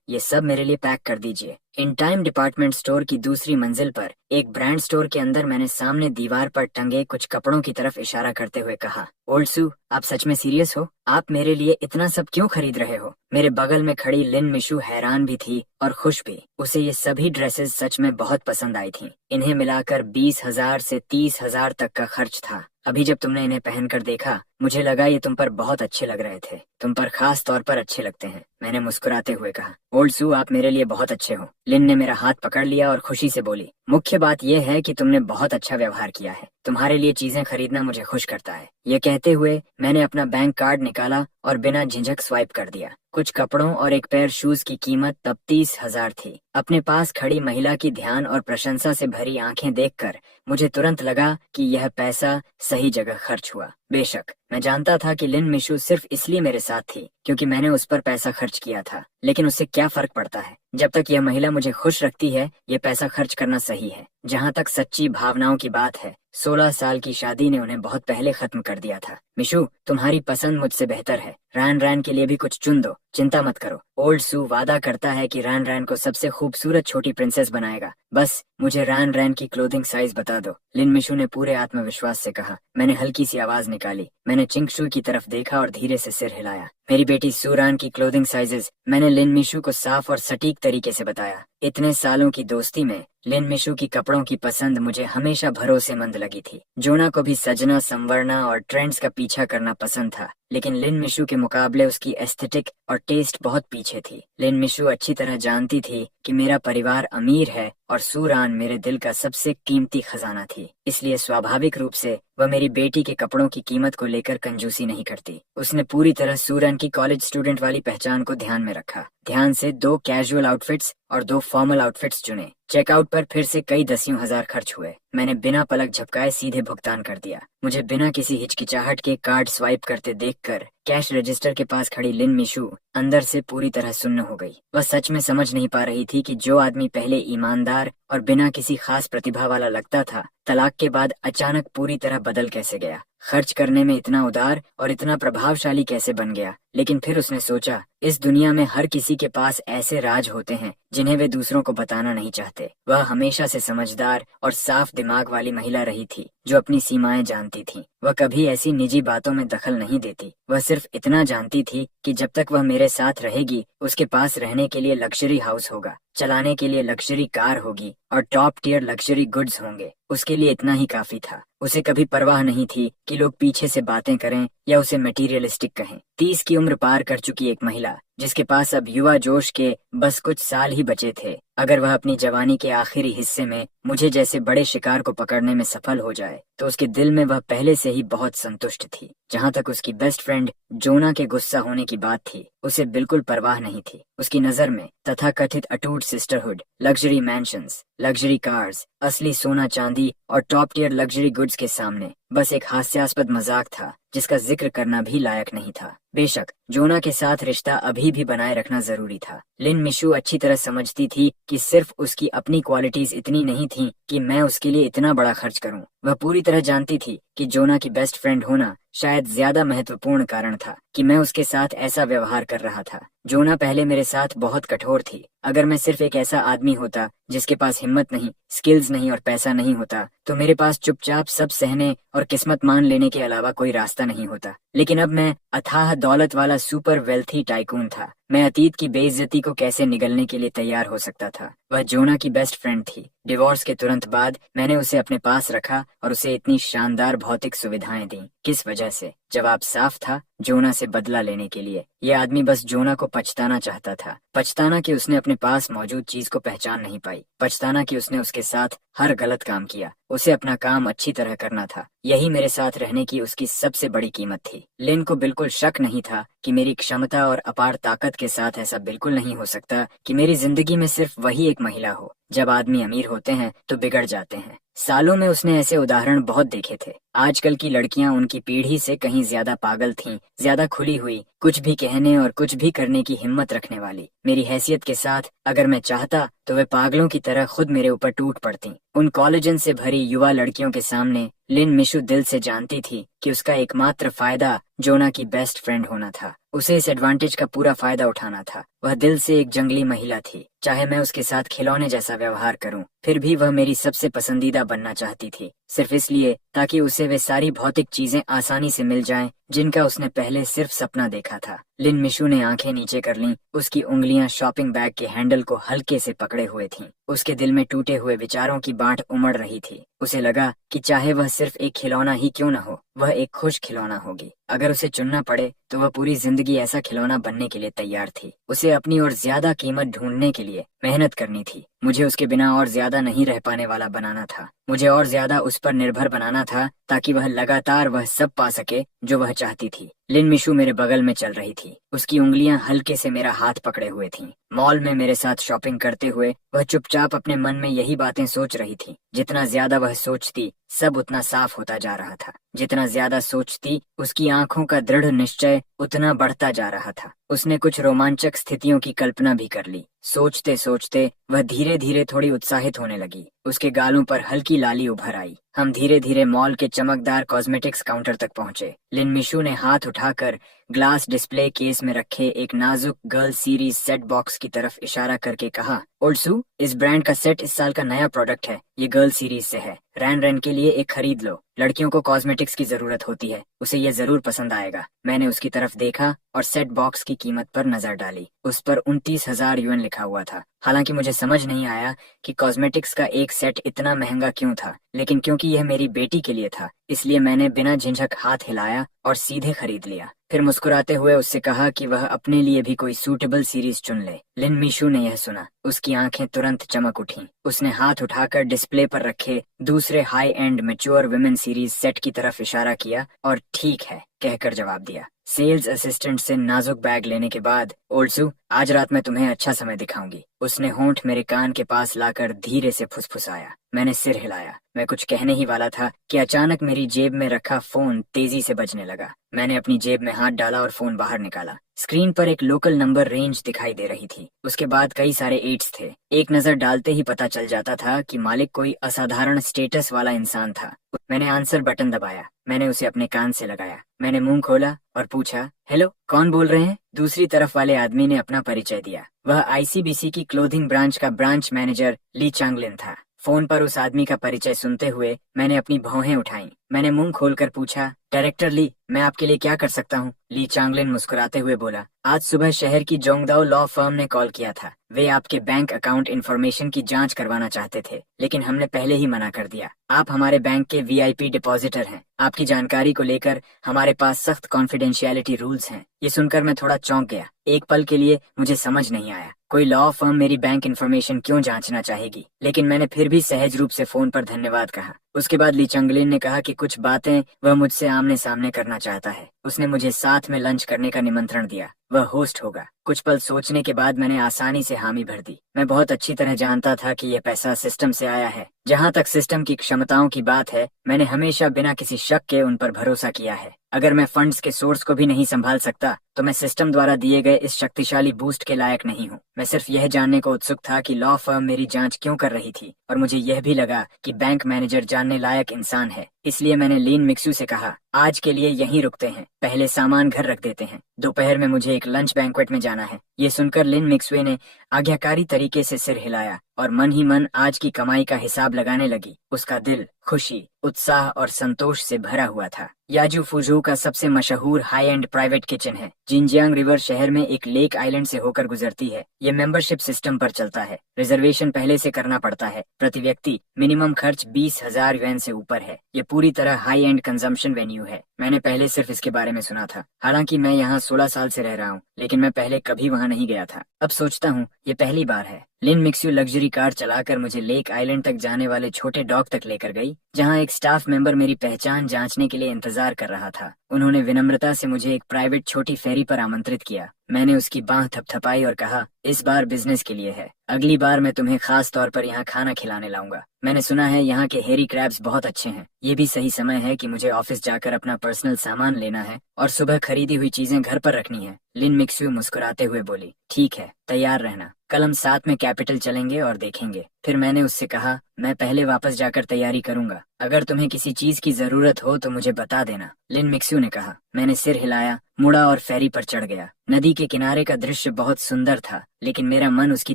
ये सब मेरे लिए पैक कर दीजिए। इन टाइम डिपार्टमेंट स्टोर की दूसरी मंजिल पर एक ब्रांड स्टोर के अंदर मैंने सामने दीवार पर टंगे कुछ कपड़ों की तरफ इशारा करते हुए कहा। ओल्ड सू, आप सच में सीरियस हो? आप मेरे लिए इतना सब क्यों खरीद रहे हो? मेरे बगल में खड़ी लिन मिशू हैरान भी थी और खुश भी। उसे ये सभी ड्रेसेस सच में बहुत पसंद आई थीं। इन्हें मिलाकर 20,000 से 30,000 तक का खर्च था। अभी जब तुमने इन्हें पहनकर देखा, मुझे लगा ये तुम पर बहुत अच्छे लग रहे थे। तुम पर खास तौर पर अच्छे लगते हैं, मैंने मुस्कुराते हुए कहा। ओल्ड सू, आप मेरे लिए बहुत अच्छे हो। लिन ने मेरा हाथ पकड़ लिया और खुशी से बोली। मुख्य बात यह है कि तुमने बहुत अच्छा व्यवहार किया है। तुम्हारे लिए चीजें खरीदना मुझे खुश करता है। ये कहते हुए मैंने अपना बैंक कार्ड निकाला और बिना झिझक स्वाइप कर दिया। कुछ कपड़ों और एक पेयर शूज की कीमत तब 30,000 थी। अपने पास खड़ी महिला की ध्यान और प्रशंसा से भरी आंखें देखकर मुझे तुरंत लगा कि यह पैसा सही जगह खर्च हुआ। बेशक मैं जानता था कि लिन मिशू सिर्फ इसलिए मेरे साथ थी क्योंकि मैंने उस पर पैसा खर्च किया था, लेकिन उससे क्या फर्क पड़ता है? जब तक यह महिला मुझे खुश रखती है, ये पैसा खर्च करना सही है। जहाँ तक सच्ची भावनाओं की बात है, 16 साल की शादी ने उन्हें बहुत पहले खत्म कर दिया था। मिशू, तुम्हारी पसंद मुझसे बेहतर है। रैन रैन के लिए भी कुछ चुन दो, चिंता मत करो। ओल्ड सू वादा करता है कि रैन रैन को सबसे खूबसूरत छोटी प्रिंसेस बनाएगा। बस मुझे रैन रैन की क्लोथिंग साइज बता दो, लिन मिशू ने पूरे आत्मविश्वास से कहा। मैंने हल्की सी आवाज निकाली। मैंने चिंगशू की तरफ देखा और धीरे से सिर हिलाया। मेरी बेटी सूरान की क्लोथिंग साइजेस, मैंने लिन मिशू को साफ और सटीक तरीके से बताया। इतने सालों की दोस्ती में लिन मिशू की कपड़ों की पसंद मुझे हमेशा भरोसेमंद लगी थी। जोना को भी सजना संवरना और ट्रेंड्स का पीछा करना पसंद था, लेकिन लिन मिशू के मुकाबले उसकी एस्थेटिक और टेस्ट बहुत पीछे थी। लिन मिशू अच्छी तरह जानती थी कि मेरा परिवार अमीर है और सूरान मेरे दिल का सबसे कीमती खजाना थी, इसलिए स्वाभाविक रूप से वह मेरी बेटी के कपड़ों की कीमत को लेकर कंजूसी नहीं करती। उसने पूरी तरह सूरान की कॉलेज स्टूडेंट वाली पहचान को ध्यान में रखा। ध्यान से 2 कैजुअल आउटफिट्स और 2 फॉर्मल आउटफिट्स चुने। चेकआउट पर फिर से कई दसियों हजार खर्च हुए। मैंने बिना पलक झपकाए सीधे भुगतान कर दिया। मुझे बिना किसी हिचकिचाहट के कार्ड स्वाइप करते देखकर कैश रजिस्टर के पास खड़ी लिन मिशू अंदर से पूरी तरह सुन्न हो गई। वह सच में समझ नहीं पा रही थी कि जो आदमी पहले ईमानदार और बिना किसी खास प्रतिभा वाला लगता था, तलाक के बाद अचानक पूरी तरह बदल कैसे गया, खर्च करने में इतना उदार और इतना प्रभावशाली कैसे बन गया। लेकिन फिर उसने सोचा, इस दुनिया में हर किसी के पास ऐसे राज होते हैं जिन्हें वे दूसरों को बताना नहीं चाहते। वह हमेशा से समझदार और साफ दिमाग वाली महिला रही थी जो अपनी सीमाएं जानती थी। वह कभी ऐसी निजी बातों में दखल नहीं देती। वह सिर्फ इतना जानती थी कि जब तक वह मेरे साथ रहेगी, उसके पास रहने के लिए लग्जरी हाउस होगा, चलाने के लिए लग्जरी कार होगी और टॉप टियर लग्जरी गुड्स होंगे। उसके लिए इतना ही काफी था। उसे कभी परवाह नहीं थी कि लोग पीछे से बातें करें या उसे मटेरियलिस्टिक कहें। 30 की उम्र पार कर चुकी एक महिला जिसके पास अब युवा जोश के बस कुछ साल ही बचे थे, अगर वह अपनी जवानी के आखिरी हिस्से में मुझे जैसे बड़े शिकार को पकड़ने में सफल हो जाए तो उसके दिल में वह पहले से ही बहुत संतुष्ट थी। जहाँ तक उसकी बेस्ट फ्रेंड जोना के गुस्सा होने की बात थी, उसे बिल्कुल परवाह नहीं थी। उसकी नजर में तथाकथित अटूट sisterhood, luxury mansions, luxury cars, असली सोना चांदी और टॉप टियर लग्जरी गुड्स के सामने बस एक हास्यास्पद मजाक था जिसका जिक्र करना भी लायक नहीं था। बेशक जोना के साथ रिश्ता अभी भी बनाए रखना जरूरी था। लिन मिशू अच्छी तरह समझती थी कि सिर्फ उसकी अपनी क्वालिटीज इतनी नहीं थीं कि मैं उसके लिए इतना बड़ा खर्च करूं। वह पूरी तरह जानती थी कि जोना की बेस्ट फ्रेंड होना शायद ज्यादा महत्वपूर्ण कारण था कि मैं उसके साथ ऐसा व्यवहार कर रहा था। जोना पहले मेरे साथ बहुत कठोर थी। अगर मैं सिर्फ एक ऐसा आदमी होता जिसके पास हिम्मत नहीं, स्किल्स नहीं और पैसा नहीं होता, तो मेरे पास चुपचाप सब सहने और किस्मत मान लेने के अलावा कोई रास्ता नहीं होता। लेकिन अब मैं अथाह दौलत वाला सुपर वेल्थी टाइकून था। मैं अतीत की बेइज्जती को कैसे निगलने के लिए तैयार हो सकता था। वह जोना की बेस्ट फ्रेंड थी। डिवोर्स के तुरंत बाद मैंने उसे अपने पास रखा और उसे इतनी शानदार भौतिक सुविधाएं दी। किस वजह से? जवाब साफ था, जोना से बदला लेने के लिए। यह आदमी बस जोना को पछताना चाहता था। पछताना कि उसने अपने पास मौजूद चीज को पहचान नहीं पाई। पछताना कि उसने उसके साथ हर गलत काम किया। उसे अपना काम अच्छी तरह करना था। यही मेरे साथ रहने की उसकी सबसे बड़ी कीमत थी। लिन को बिल्कुल शक नहीं था कि मेरी क्षमता और अपार ताकत के साथ ऐसा बिल्कुल नहीं हो सकता कि मेरी जिंदगी में सिर्फ वही एक महिला हो। जब आदमी अमीर होते हैं तो बिगड़ जाते हैं। सालों में उसने ऐसे उदाहरण बहुत देखे थे। आजकल की लड़कियां उनकी पीढ़ी से कहीं ज्यादा पागल थीं, ज्यादा खुली हुई, कुछ भी कहने और कुछ भी करने की हिम्मत रखने वाली। मेरी हैसियत के साथ अगर मैं चाहता तो वे पागलों की तरह खुद मेरे ऊपर टूट पड़ती। उन कॉलेजन से भरी युवा लड़कियों के सामने लिन मिशु दिल से जानती थी कि उसका एकमात्र फायदा जोना की बेस्ट फ्रेंड होना था। उसे इस एडवांटेज का पूरा फायदा उठाना था। वह दिल से एक जंगली महिला थी। चाहे मैं उसके साथ खिलौने जैसा व्यवहार करूं, फिर भी वह मेरी सबसे पसंदीदा बनना चाहती थी, सिर्फ इसलिए ताकि उसे वे सारी भौतिक चीजें आसानी से मिल जाएं जिनका उसने पहले सिर्फ सपना देखा था। लिन मिशु ने आंखें नीचे कर लीं। उसकी उंगलियां शॉपिंग बैग के हैंडल को हल्के से पकड़े हुए थीं। उसके दिल में टूटे हुए विचारों की बांट उमड़ रही थी। उसे लगा कि चाहे वह सिर्फ एक खिलौना ही क्यों न हो, वह एक खुश खिलौना होगी। अगर उसे चुनना पड़े तो वह पूरी जिंदगी ऐसा खिलौना बनने के लिए तैयार थी। उसे अपनी और ज्यादा कीमत ढूंढने के लिए मेहनत करनी थी। मुझे उसके बिना और ज्यादा नहीं रह पाने वाला बनाना था। मुझे और ज्यादा उस पर निर्भर बनाना था ताकि वह लगातार वह सब पा सके जो वह चाहती थी। लिन मिशु मेरे बगल में चल रही थी। उसकी उंगलियां हल्के से मेरा हाथ पकड़े हुए थीं। मॉल में मेरे साथ शॉपिंग करते हुए वह चुपचाप अपने मन में यही बातें सोच रही थी। जितना ज्यादा वह सोचती, सब उतना साफ होता जा रहा था। जितना ज्यादा सोचती, उसकी आंखों का दृढ़ निश्चय उतना बढ़ता जा रहा था। उसने कुछ रोमांचक स्थितियों की कल्पना भी कर ली। सोचते सोचते वह धीरे धीरे थोड़ी उत्साहित होने लगी। उसके गालों पर हल्की लाली उभर आई। हम धीरे धीरे मॉल के चमकदार कॉस्मेटिक्स काउंटर तक पहुंचे। लिन मिशु ने हाथ उठाकर ग्लास डिस्प्ले केस में रखे एक नाजुक गर्ल सीरीज सेट बॉक्स की तरफ इशारा करके कहा, ओल्सू, इस ब्रांड का सेट इस साल का नया प्रोडक्ट है। ये गर्ल सीरीज से है। रैन रैन के लिए एक खरीद लो। लड़कियों को कॉस्मेटिक्स की जरूरत होती है। उसे ये जरूर पसंद आएगा। मैंने उसकी तरफ देखा और सेट बॉक्स की कीमत पर नजर डाली। उस पर 29,000 युएन लिखा हुआ था। हालांकि मुझे समझ नहीं आया कि कॉस्मेटिक्स का एक सेट इतना महंगा क्यों था, लेकिन क्योंकि यह मेरी बेटी के लिए था, इसलिए मैंने बिना झिझक हाथ हिलाया और सीधे खरीद लिया। फिर मुस्कुराते हुए उससे कहा कि वह अपने लिए भी कोई सूटेबल सीरीज चुन ले। लिन मिशु ने यह सुना। उसकी आंखें तुरंत चमक उठीं। उसने हाथ उठाकर डिस्प्ले पर रखे दूसरे high and mature women series set की तरफ इशारा किया और ठीक है कहकर जवाब दिया। सेल्स असिस्टेंट से नाजुक बैग लेने के बाद, ओल्सू, आज रात मैं तुम्हें अच्छा समय दिखाऊंगी। उसने होंठ मेरे कान के पास लाकर धीरे से फुसफुसाया। मैंने सिर हिलाया। मैं कुछ कहने ही वाला था कि अचानक मेरी जेब में रखा फोन तेजी से बजने लगा। मैंने अपनी जेब में हाथ डाला और फोन बाहर निकाला। स्क्रीन पर एक लोकल नंबर रेंज दिखाई दे रही थी। उसके बाद कई सारे 8s थे। एक नजर डालते ही पता चल जाता था कि मालिक कोई असाधारण स्टेटस वाला इंसान था। मैंने आंसर बटन दबाया। मैंने उसे अपने कान से लगाया। मैंने मुंह खोला और पूछा, हेलो, कौन बोल रहे हैं? दूसरी तरफ वाले आदमी ने अपना परिचय दिया। वह आईसीबीसी की क्लोथिंग ब्रांच का ब्रांच मैनेजर ली चांगलिन था। फोन पर उस आदमी का परिचय सुनते हुए मैंने अपनी भौहें उठाईं। मैंने मुंह खोलकर पूछा, डायरेक्टर ली, मैं आपके लिए क्या कर सकता हूँ? ली चांगलिन मुस्कुराते हुए बोला, आज सुबह शहर की जोंगदाओ लॉ फर्म ने कॉल किया था। वे आपके बैंक अकाउंट इन्फॉर्मेशन की जांच करवाना चाहते थे, लेकिन हमने पहले ही मना कर दिया। आप हमारे बैंक के वीआईपी डिपॉजिटर हैं। आपकी जानकारी को लेकर हमारे पास सख्त कॉन्फिडेंशियलिटी रूल्स हैं। ये सुनकर मैं थोड़ा चौंक गया। एक पल के लिए मुझे समझ नहीं आया कोई लॉ फर्म मेरी बैंक इन्फॉर्मेशन क्यों जांचना चाहेगी, लेकिन मैंने फिर भी सहज रूप से फोन पर धन्यवाद कहा। उसके बाद ली चंगलिन ने कहा कि कुछ बातें वह मुझसे आमने सामने करना चाहता है। उसने मुझे साथ में लंच करने का निमंत्रण दिया। वह होस्ट होगा। कुछ पल सोचने के बाद मैंने आसानी से हामी भर दी। मैं बहुत अच्छी तरह जानता था कि यह पैसा सिस्टम से आया है। जहाँ तक सिस्टम की क्षमताओं की बात है, मैंने हमेशा बिना किसी शक के उन पर भरोसा किया है। अगर मैं फंड्स के सोर्स को भी नहीं संभाल सकता तो मैं सिस्टम द्वारा दिए गए इस शक्तिशाली बूस्ट के लायक नहीं हूँ। मैं सिर्फ यह जानने को उत्सुक था कि लॉ फर्म मेरी जांच क्यों कर रही थी, और मुझे यह भी लगा कि बैंक मैनेजर जानने लायक इंसान है। इसलिए मैंने लिन मिक्सू से कहा, आज के लिए यहीं रुकते हैं, पहले सामान घर रख देते हैं, दोपहर में मुझे एक लंच बैंक्वेट में जाना है। ये सुनकर लिन मिक्सवे ने आज्ञाकारी तरीके से सिर हिलाया और मन ही मन आज की कमाई का हिसाब लगाने लगी। उसका दिल खुशी, उत्साह और संतोष से भरा हुआ था। याजू फुजू का सबसे मशहूर हाई एंड प्राइवेट किचन है। जिनजियांग रिवर शहर में एक लेक आइलैंड से होकर गुजरती है। ये मेंबरशिप सिस्टम पर चलता है। रिजर्वेशन पहले से करना पड़ता है। प्रति व्यक्ति मिनिमम खर्च 20,000 युएन से ऊपर है। ये पूरी तरह हाई एंड कंजम्पशन वेन्यू है। मैंने पहले सिर्फ इसके बारे में सुना था। हालांकि मैं यहाँ 16 साल से रह रहा हूँ, लेकिन मैं पहले कभी वहाँ नहीं गया था। अब सोचता हूँ ये पहली बार है। लिन मिक्सू लग्जरी कार चलाकर मुझे लेक आइलैंड तक जाने वाले छोटे डॉक तक लेकर गई, जहाँ एक स्टाफ मेंबर मेरी पहचान जांचने के लिए इंतजार कर रहा था। उन्होंने विनम्रता से मुझे एक प्राइवेट छोटी फेरी पर आमंत्रित किया। मैंने उसकी बांह थपथपाई और कहा, इस बार बिजनेस के लिए है, अगली बार मैं तुम्हें खास तौर पर यहाँ खाना खिलाने लाऊंगा। मैंने सुना है यहाँ के हेरी क्रैब्स बहुत अच्छे हैं। ये भी सही समय है कि मुझे ऑफिस जाकर अपना पर्सनल सामान लेना है और सुबह खरीदी हुई चीजें घर पर रखनी है। लिन मिक्सू मुस्कुराते हुए बोली, ठीक है, तैयार रहना, कल हम साथ में कैपिटल चलेंगे और देखेंगे। फिर मैंने उससे कहा, मैं पहले वापस जाकर तैयारी करूंगा, अगर तुम्हें किसी चीज की जरूरत हो तो मुझे बता देना। लिन मिक्सू ने कहा। मैंने सिर हिलाया, मुड़ा और फेरी पर चढ़ गया। नदी के किनारे का दृश्य बहुत सुंदर था, लेकिन मेरा मन उसकी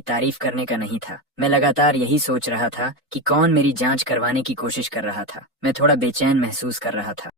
तारीफ करने का नहीं था। मैं लगातार यही सोच रहा था कि कौन मेरी जांच करवाने की कोशिश कर रहा था। मैं थोड़ा बेचैन महसूस कर रहा था।